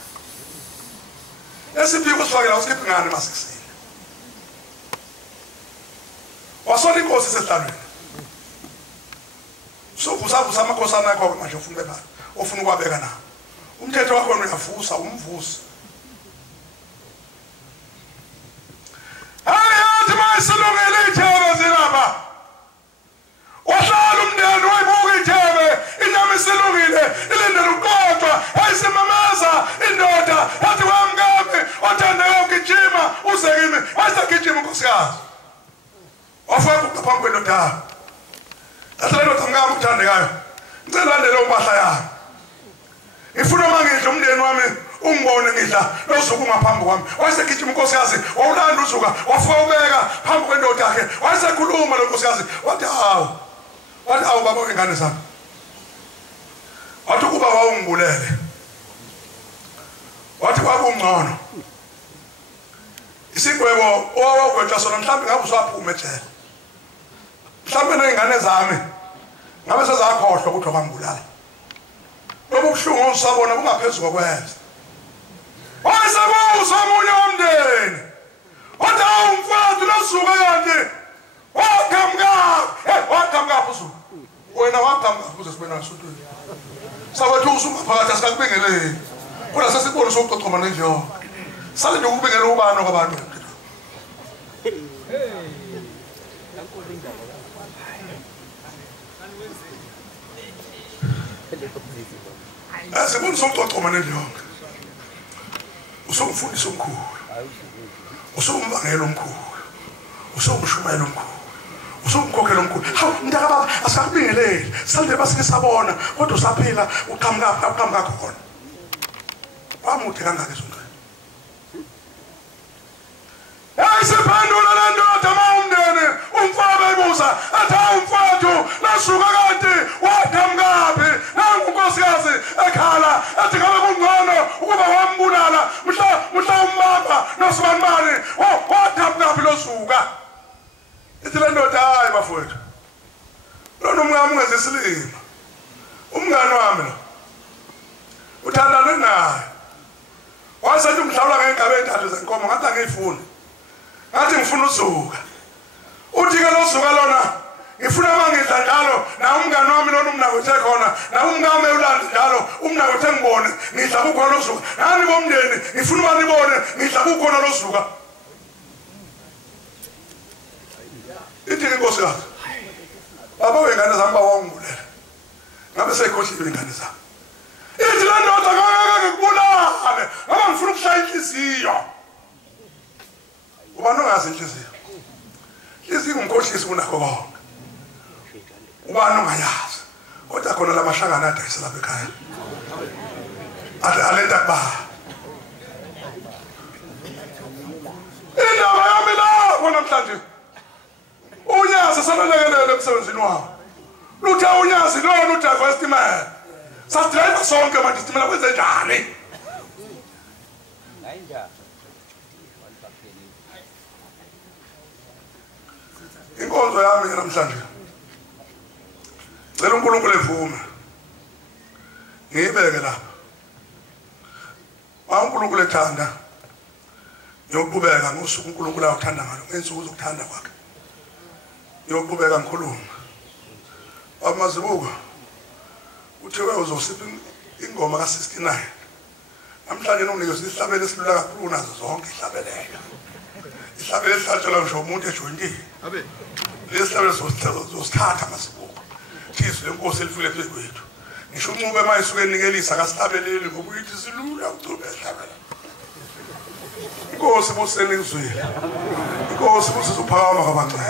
esiphiko sifakela awusikhiphi ngani masikusile wasola inkosi sesihlalweni sovusa amakhosana akho manje ufuna bebani ufuna ukwabeka na umthetho wakho uyavusa umvusi hayathi mayisilungele ithebe zilapha wahlala umndeni wayibuka ithebe inyama isilungile ilindele uqoqwa ayisimamaza indoda yathi wamngami othandeka ukugijima uzekimi wayesagijima unkosikazi wafaka ngaphambi kwendoda asalelo thamngama uthandekayo ngicela landele umpahla yakho ngifuna mangidla umndeni wami ungibone ngidla losuku ngaphambi kwami wayesegijima unkosikazi wawulanda usuka wafuka ubeka phambi kwendoda yakhe wayesekhuluma lo nkosikazi wathi awu baba ingane zami wathi kuba wawungibulele wathi kwakungcono isigwebo owawugwetshwa sona mhlawumbe ngabe usaphuma ejele mhlawumbe nezingane zami ngabe sezakhohlwa ukuthi wangibulala lobo buhlungu usabona kungaphezulu kweza wayesebuza omunye womndeni wathi awumfowethu losuka kanti wakamngaphi usuku wena wakamngaphi uze sibe nasontweni sabathu usungaphakathi asikakubingeleli kodwa sesibona sokuxoxoma nenjongo sale nje ukubekela ubani kwabantu sibona sokuxoxoma nenjongo usomfundisi omkhulu usombangela omkhulu usomshumayela omkhulu usomkhokhela omkhulu hawu mntaka baba asakubingeleli sande basike sabona kodwa usaphila uqhamuka khona wamuthi kangaka isonto ayisiphendula le ndoda mawumndeni umfana ebuza athi umfowethu lasuka kanti wadamkaphi nangu unkosikazi ekhala athi ngabe kungcono ukuba wambulala mhla umbamba nosibanibani wadamkaphi losuka ithi le ndoda hayi bafowethu lona umngane ungezisilima umngane wami lo uthandana naye wasethi umhlawula ngeengabe ezintathu zenkomo ngathi angiyifuni ngathi ngifuna usuka uthi ke losuka lona ngifuna mangidla njalo na umngane wami lona umnakothe khona na umngame ulandi njalo umnakothe ngibone ngidla kukhona losuka nani bomndeni ngifuna banibone ngidla kukhona losuka ithi inkosi yakhe baba wengane zami bawangulela ngabe sekhohliwe ingane zami ithi le ndoda ngeke kubulale ngoba ngifuna ukushaya inhliziyo ubani ongazi inhliziyo inhliziyo ngumkhohlisi kunakho konke ubani ongayazi kodwa khona la mahlangana adayisa lapha ekhaya alenda kuba indaba yami lapho namhlanje unyazi sanalekelele emsebenzini wabo luthe unyazi lona udrayiva wesitimela sadrayiva sonke manje isitimela kwenze njani inkonzo yami namhlanje cela uNkulunkulu evume ngiyibeke lapha uNkulunkulu ethanda yokuqhubeka ngosuku uNkulunkulu awuthanda ngalo ngensuku zokuthanda kwakhe yokuqhubeka ngikhuluma amazibuko uthiwe uzosipha ingoma ka69 namhlanje nokunikeza isihlabelo esilula kakhulu nazo zonke ihlabelelo ihlabelo esihlatshelwa ngisho umuntu ejointile lesihlabelo zosithatha masibuko thizwe lenkosi elifile phezu kwethu ngisho uncube mayisuke enikelisa kasihlabeleli ngoba uyithi silula ucube ehlabela inkosi buseni ngizwile inkosi busizophakama kwabancane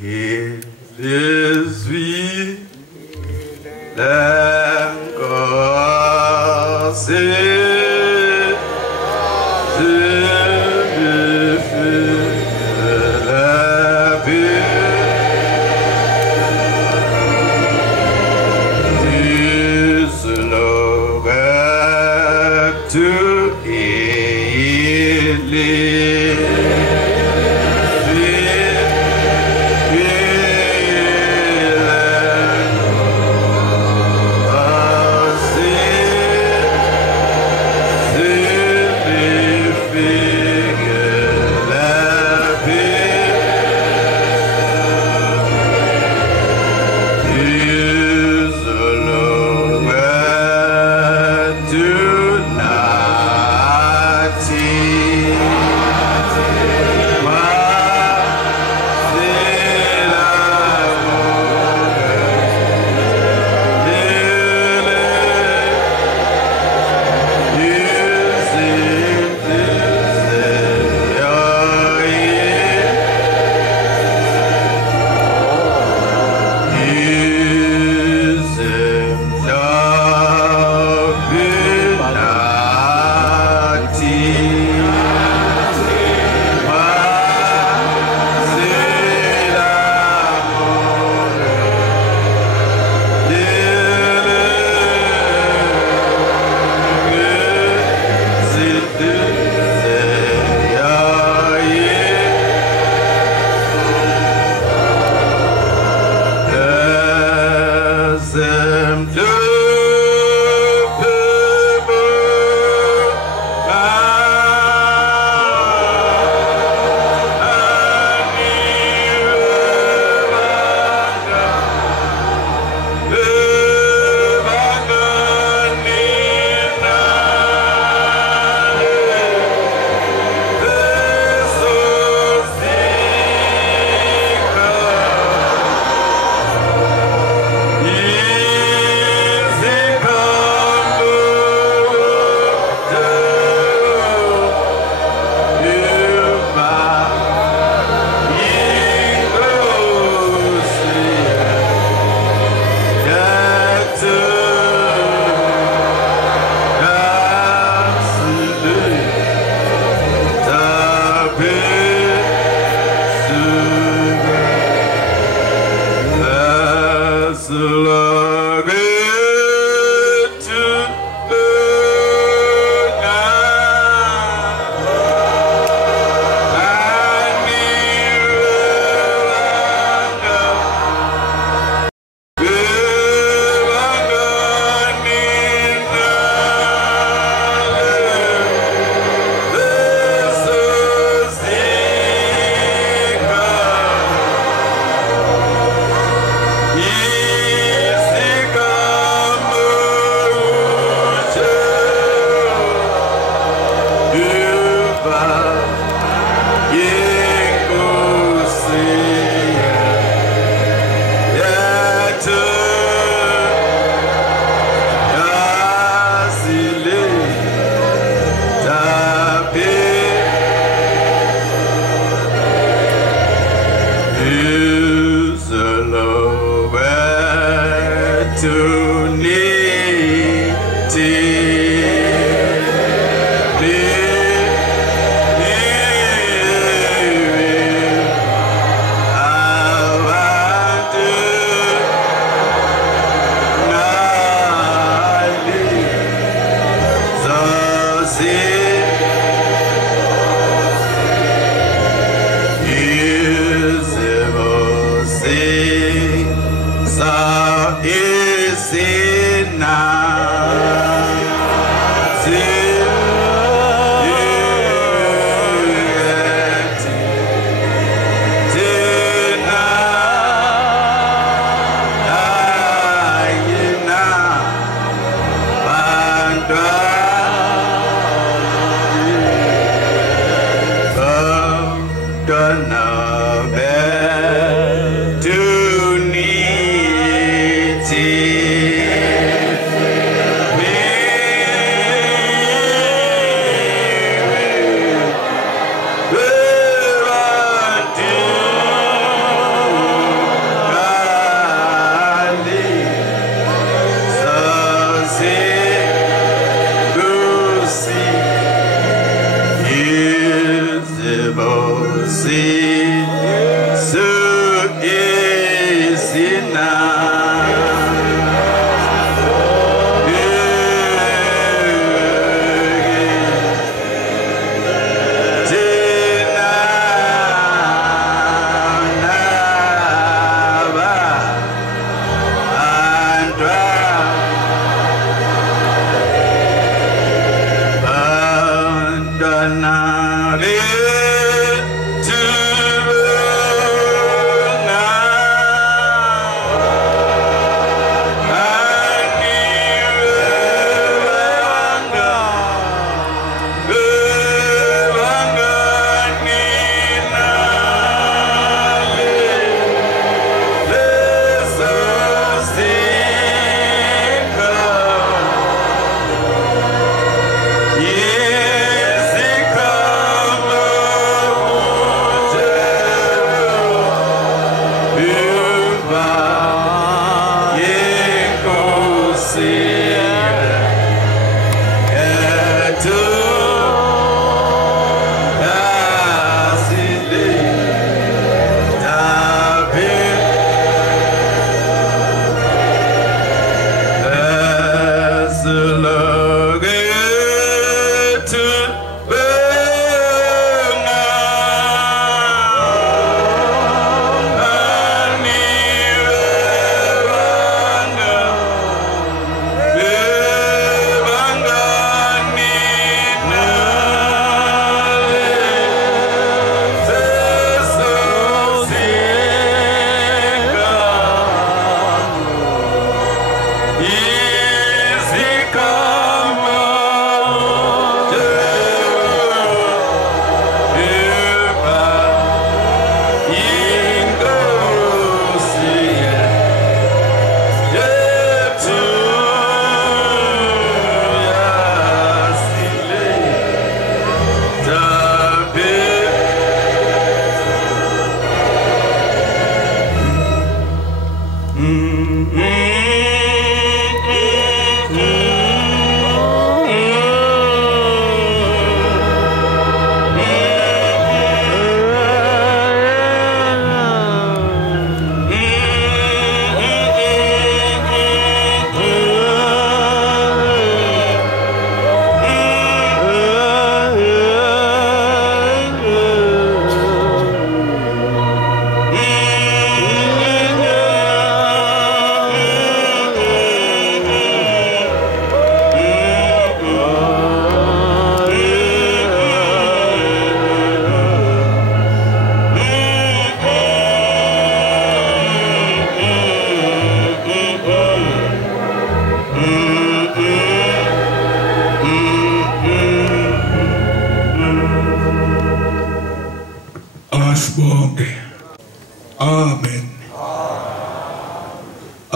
It is we that God says.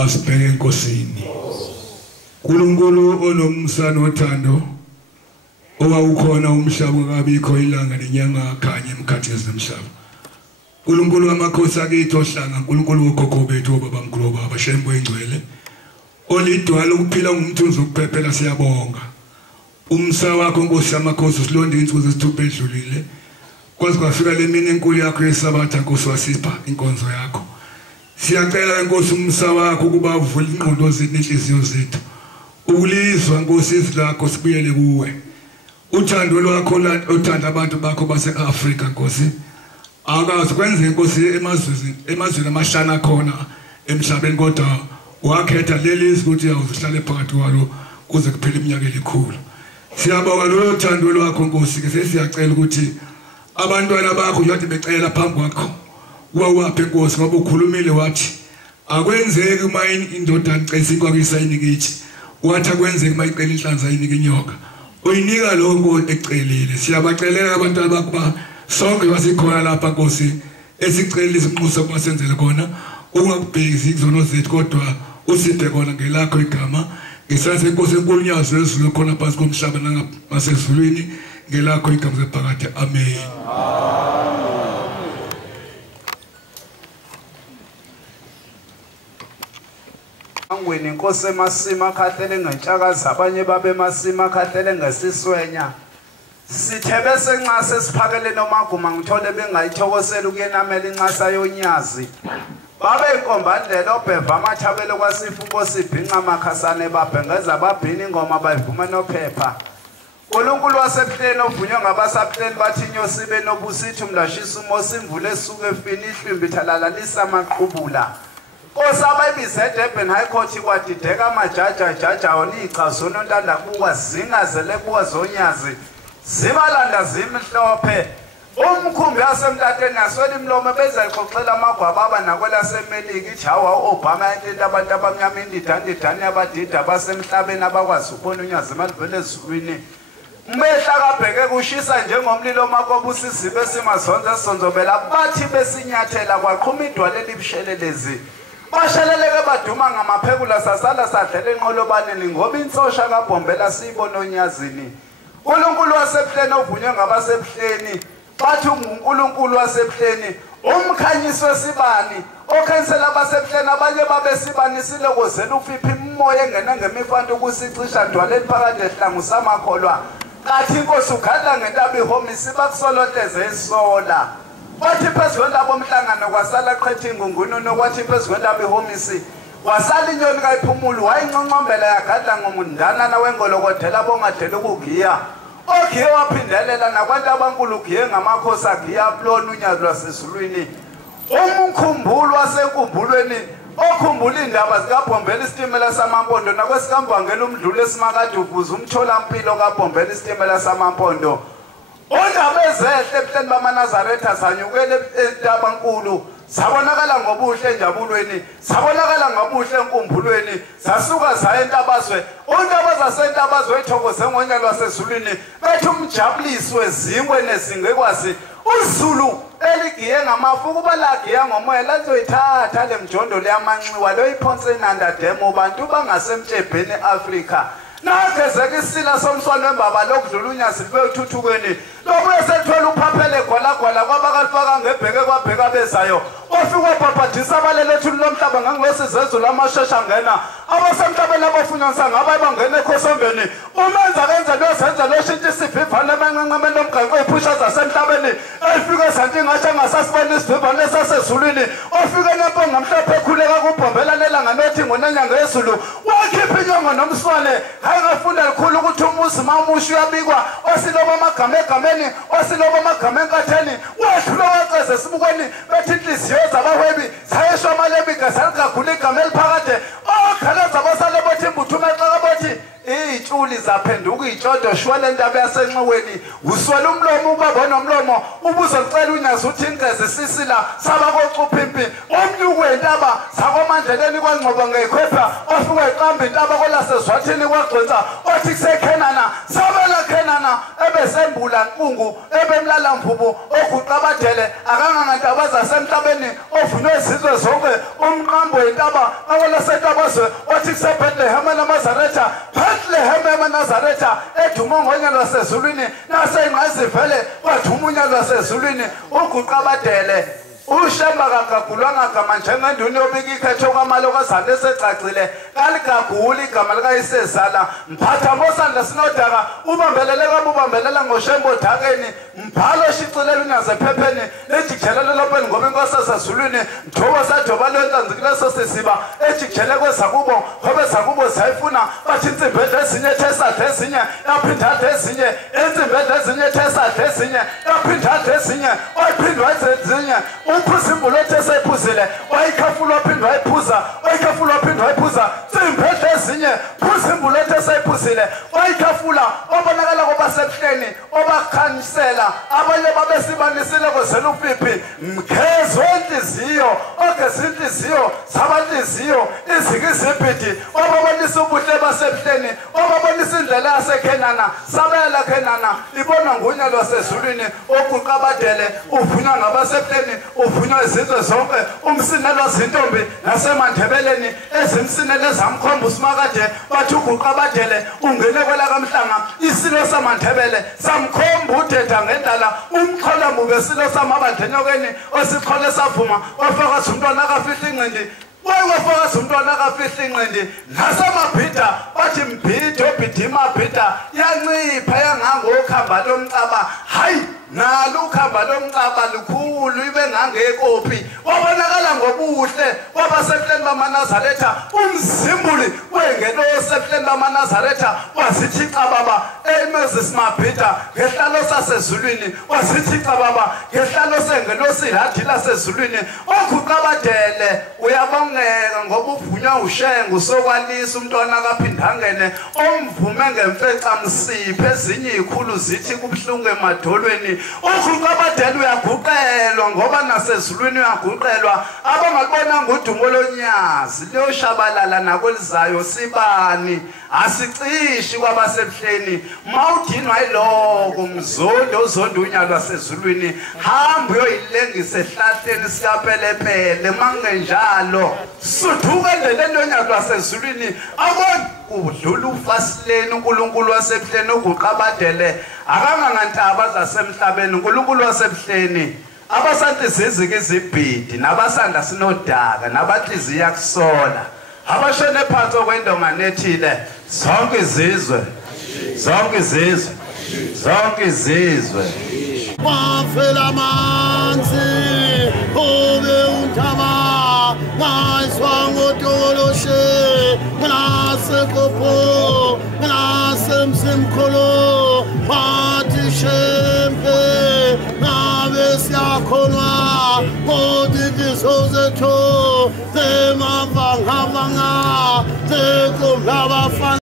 asibheke enkosini. Nkulunkulu onomsana othando owawukhona umhlaba kabikho ilanga nenyanga khanye emkhathini nomhlaba. Nkulunkulu amakhosi akithi ohlanga, Nkulunkulu okhokho bethu obabamkhulu baba shembo engcwele. olidwala ukuphila ngumthunzi ukuphephela siyabonga umsa wakho Nkosi yamakhosi silonde insuku zesithupha edlulile kwaze kwafika lemini enkulu yakho yesabatha Nkosi wasipha inkonzo yakho siyacela Nkosi umsa wakho kuba uvule ingqondo zethu nenhliziyo zethu ukulizwa Nkosi izilakho sibuyele kuwe uthando lwakho uthanda abantu bakho base-Afrika Nkosi akazi kwenze Nkosi emazweni amashana khona emhlabeni kodwa wakhetha leli ukuthi awuzihlale phakathi kwalo kuze kuphele iminyaka elikhulu siyabonga lo thando lwakho Nkosi ke sesiyacela ukuthi abantwana bakho njengoba becela phambi kwakho wawaphe Nkosi ngoba ukhulumile wathi akwenzeki uma indoda icela ikwakisa inikithi wathi akwenzeki uma icela inhlanza inika inyoka uyinika lonke ecelile siyabacelela abantwana bakho sonke basikhona lapha Nkosi esicelile isinquso kwasenzele khona ungakubhekisi izono zethu kodwa usiphe khona ngelakho igama ngesase Nkosi enkulunyazo ezulu khona phansi komhlaba nangasezulwini ngelakho igama zephakade amen angweni Nkosi emasima khahlele ngetshakaza abanye babe emasima khahlele ngesiswenya sithebe senxa sesiphakele nomaguma ngithole bengayithokosela ukuyenamela inxasa yonyazi babe inkombandlela obheva amathabelo kwasifu bosibhinqa amakhasane babhengeza babhini ingoma bayivuma nophepha uNkulunkulu wasebuhleni ovunywa ngabasabuhleni bathi inyosi ibe nobusithi umlashisa umosi imvula esuke efini ihlwimbi thalalalisa amaqhubula Nkosi abayibize eDurban High Court kwadideka amajaja olicha zonontanda kuwa zingazele kuwa zonyazi zibalanda zimhlophe umkhumbi yasemtateni naswela imlomo bezayixoxela amagwababa nakwelasemelika ithi hawa uObama into abantu abamnyama indidani abadida abasemhlabeni abakwazi ukubona unyazi malivele ezulwini umehla kabheke kushisa njengomlilo makoba usizibe simazonze esonzobela bathi besinyathela kwaqhuma idwala elibushelelezi basheleleke baduma ngamaphekula sasala sadlela enqolobaneni ngoba insosha kabhombela siyibona onyazini uNkulunkulu wasebuhleni ovunywe ngabasebuhleni bathi uNkulunkulu wasebuhleni umkhanyisi wesibani okhensela abasebuhleni abanye babesibani silokozela ufiphi umoya engena ngemifanto ukusicisha dwaleni phakathi ehlangu samakholwa kathi inkosi ukhadla ngentaba ihomisi bakusolohleze isola wathi phezulu labo omhlangano kwasala qhethe ingungunu nokwathi phezulu labo ihomisi wasala inyoni kayiphumulu wayinqonqombela yagadla ngomundana nawengolokothela bongadela ukugiya ogiye waphindelela nakwantu abankulu ugiye ngamakhosi agiya aplona unyazi lwasezulwini umkhumbulo wasenkumbulweni okhumbula indaba zikabhombela isitimela samampondo nakwesikambangela umdlulu esimakade uvuza umtholampilo kabhombela isitimela samampondo Ondaba ezehle ebuhleni bamaNazaretha sanyukele entabankulu sabonakala ngobuhle enjabulweni sabonakala ngobuhle enkumbulweni sasuka zaya entabazwe ondaba zasentabazwe ethokoze ngonyalo wasezulwini bethi umjabuliswe zingwe nezingekwazi uZulu eligiye ngamafu kuba lagiya ngomoya lazoyithatha lemjondo leyamanxiwa loyiphonse inanda demo bantu bangasemtshebheni eAfrika Nakezeke isila somswana wembaba lokudlula unyazi libe uthuthukweni lobuye sethola uphaphele gwalagwala kwabakalifaka ngebheke kwabheka bezayo ofika ubhabhadisa abalele thulu lomhlaba ngangwesizezulu amashesha ngena abasemhlabeni abafunyanisa ngaba bangena ekhosombeni umenza kenze losenza loshintsha isivivane emanqanqameni lomgaqo ephusha zasemhlabeni efike esanti ngasho engasasibona isivivane esasezulwini ofike nempongo mhlophe ekhuleka kubhombela nelanga nothi ngonenyanga yezulu wakhipha inyongo nomswane ayingafunda likhulu ukuthi umuzi mamusha uyabikwa osiloba amagama egameni osiloba amagama enkatheni wedlula waceze esibukweni bethi inhliziyo zabahwebi sayeshwa amalebika saligagula igama eliphakade okhaleza abasale bothi imbuthume xa bothi iy'tshuli zaphenduka iy'tshodo shwele ndaba yasenxiweni uswele umlomo ubabona umlomo ubuzocela unyazi uthi ingeze sisila sabakocuphimpi omntu kwentaba sakomandleleni kwangcoba ngekhwepha ofika iqamba intaba kolasezwathini kwagcwensa othi kusekhenana sabela khenana ebesembula nkungu ebemlala mvubu oguqabadele akangangantaba zasemhlabeni ovunywe izizwe zonke umqambo wentaba awolasentabazwe othi kusebhetlehem eNazaretha Bethlehem eNazaretha eduma ngonyalo wasezulwini naseyingqayizivele waduma unyalo wasezulwini uguqabadele uShemba kakagulwanga gama njengenduna yobika ikhetho kwamalokazana esecacile kaligaguli igama likayisezala mphatha ngosandla sinodaka ubambelele kabubambelela ngoShemba odakeni mbhalo shicilela unyaze phepheni lejikelele lopeni ngoba inkosi sasazulwini mthobo sadoba lontanzi kuleso sisiba ejikele kwezakubo ngoba ezakubo zayifuna bathi intsimbedle ezinye thesadle ezinye yaphindadle ezinye intsimbedle ezinye thesadle ezinye yaphindadle ezinye wayiphindwa ezinye uphuza imbulotho eseyiphuzile wayikhafula waphindwa wayiphuza wayikhafula waphindwa wayiphuza intsimbedle ezinye phuza imbulotho eseyiphuzile wayikhafula obonakala kwabasebuhleni obakhanyisela abanye babesibanisile kozela upipi mkhezo enhliziyo ogeza inhliziyo zabanhliziyo izikizibhidi obabonisa ubuhle basebuhleni obabonisa indlela yaseKhenana sabela Khenana ibona ngunya lwasezulwini oguqabadele uvunywa ngabasebuhleni uvunywa izizwe zonke umsinelwa zintombi nasemandebeleni ezimsinele zamkhomba usimakade bathi uguqabadele ungene kwela kaMhlanga isilo samandebele samkhomba udeda ngendala umxhola mubesilo samabandenyokeni osiqhole savuma wafaka umntwana akafihla inqindi wayewafaka umntwana akafihla inqindi nasemabhida bathi mbhida obhidima bhida yancipha yangangokhamba lomcaba hayi nalo ukhamba lomcaba lukhulu ibe ngangekopi wabonakala ngobuhle wabasebuhleni bamaNazaretha umzimbuli wengeno osebuhleni bamaNazaretha wazithi cababa eMoses Mabhida ngehlalo sasezulwini wazithi cababa ngehlalo sengelosi hadila sezulwini oguqabadele uyabongeka ngoba uvunywa uShengu sokwalisa umntwana akaphindangene omvume ngemfeca msiphe ezinye izikhulu zithi kubhlungu emadolweni uguqabadele uyaguqelwa ngoba nasezulwini uyaguqelwa abangalibona ngodumo lonyazi liyoshabalala nakwelizayo sibani asicishi kwabasebuhleni mawudinwa yiloko mzondo ozonda unya lwasezulwini hamba uyoyilengisa ehlatheni sikapelepele mangenjalo suthuka endleleni yonya lwasezulwini abona udlula ufasileni uNkulunkulu wasebuhleni uguqabadele akangangantaba zasemhlabeni uNkulunkulu wasebuhleni abasanhliziyo izibhidi nabasanda sinodaka nabanhliziyo yakusola abashene phansi kwendonga nethile zonke izizwe zonke izizwe zonke izizwe wafela amanzi ube untaba ngazwa ngotoloshe ngasekopho ngasemsimkholo bathi shempe ngabe siyakhonwa ngodidiso zethu zemavangavanga zekumlabafana